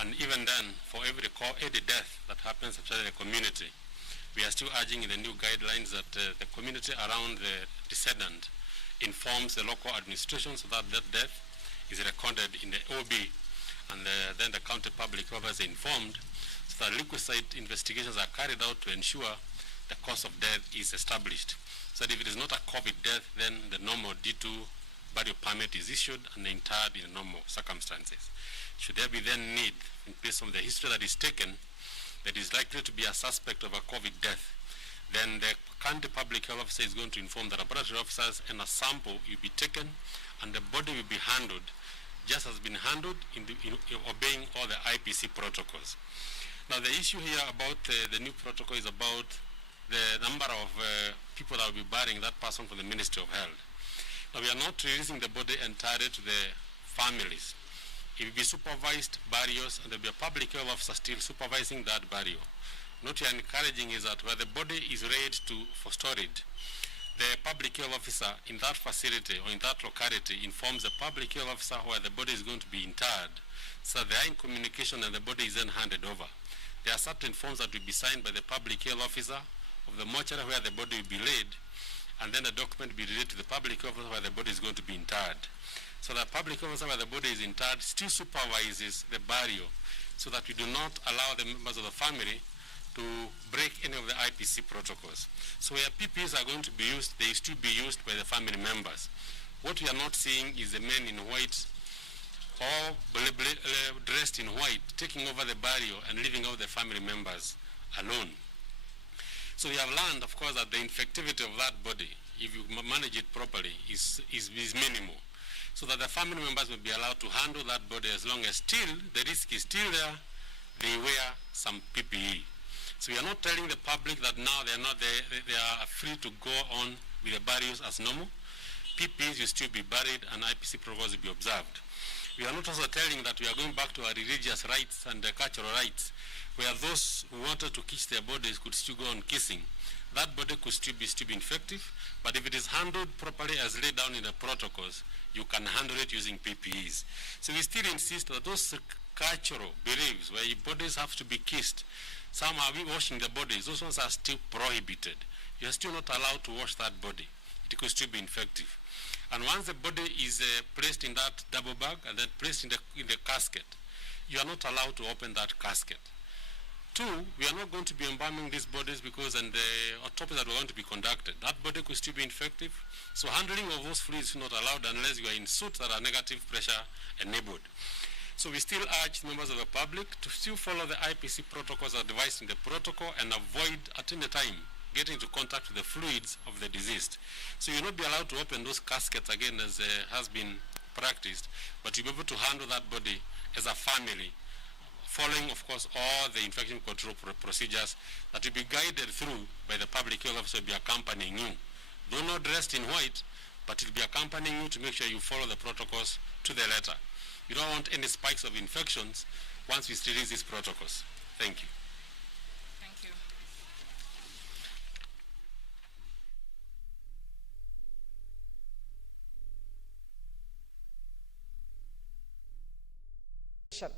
And even then, for every death that happens in the community, we are still urging in the new guidelines that the community around the decedent informs the local administration so that that death is recorded in the OB, and then the county public officers are informed so that liquid investigations are carried out to ensure the cause of death is established. So that if it is not a COVID death, then the normal D2 burial permit is issued and interred in normal circumstances. Should there be then need, based on the history that is taken, that is likely to be a suspect of a COVID death, then the county public health officer is going to inform the laboratory officers, and a sample will be taken and the body will be handled just as been handled in obeying all the IPC protocols. Now the issue here about the new protocol is about the number of people that will be burying that person from the Ministry of Health. Now we are not releasing the body entirely to the families. It will be supervised burials, and there will be a public health officer still supervising that burial. What we are encouraging is that where the body is ready for storage, the public health officer in that facility or in that locality informs the public health officer where the body is going to be interred, so they are in communication and the body is then handed over. There are certain forms that will be signed by the public health officer of the mortuary where the body will be laid, and then the document will be related to the public health officer where the body is going to be interred. So the public health officer where the body is interred still supervises the burial, so that we do not allow the members of the family to break any of the IPC protocols. So where PPEs are going to be used, they still be used by the family members. What we are not seeing is the men in white, all dressed in white, taking over the burial and leaving all the family members alone. So we have learned, of course, that the infectivity of that body, if you manage it properly, is minimal. So that the family members will be allowed to handle that body as long as still, the risk is still there, they wear some PPE. So we are not telling the public that now they are free to go on with the burials as normal. PPEs will still be buried and IPC protocols will be observed. We are not also telling that we are going back to our religious rights and cultural rights, where those who wanted to kiss their bodies could still go on kissing. That body could still be infective, but if it is handled properly as laid down in the protocols, you can handle it using PPEs. So we still insist that those cultural beliefs where bodies have to be kissed, some are washing the bodies, those ones are still prohibited. You are still not allowed to wash that body. It could still be infective. And once the body is placed in that double bag and then placed in the casket, you are not allowed to open that casket. Two, we are not going to be embalming these bodies because the autopsies that are going to be conducted, that body could still be infective. So handling of those fluids is not allowed unless you are in suits that are negative pressure enabled. So we still urge members of the public to still follow the IPC protocols that are devised in the protocol and avoid at any time getting into contact with the fluids of the deceased. So you'll not be allowed to open those caskets again as has been practiced, but you'll be able to handle that body as a family, following, of course, all the infection control procedures that will be guided through by the public health officer will be accompanying you. Though not dressed in white, but it will be accompanying you to make sure you follow the protocols to the letter. You don't want any spikes of infections once we release these protocols. Thank you. Thank you.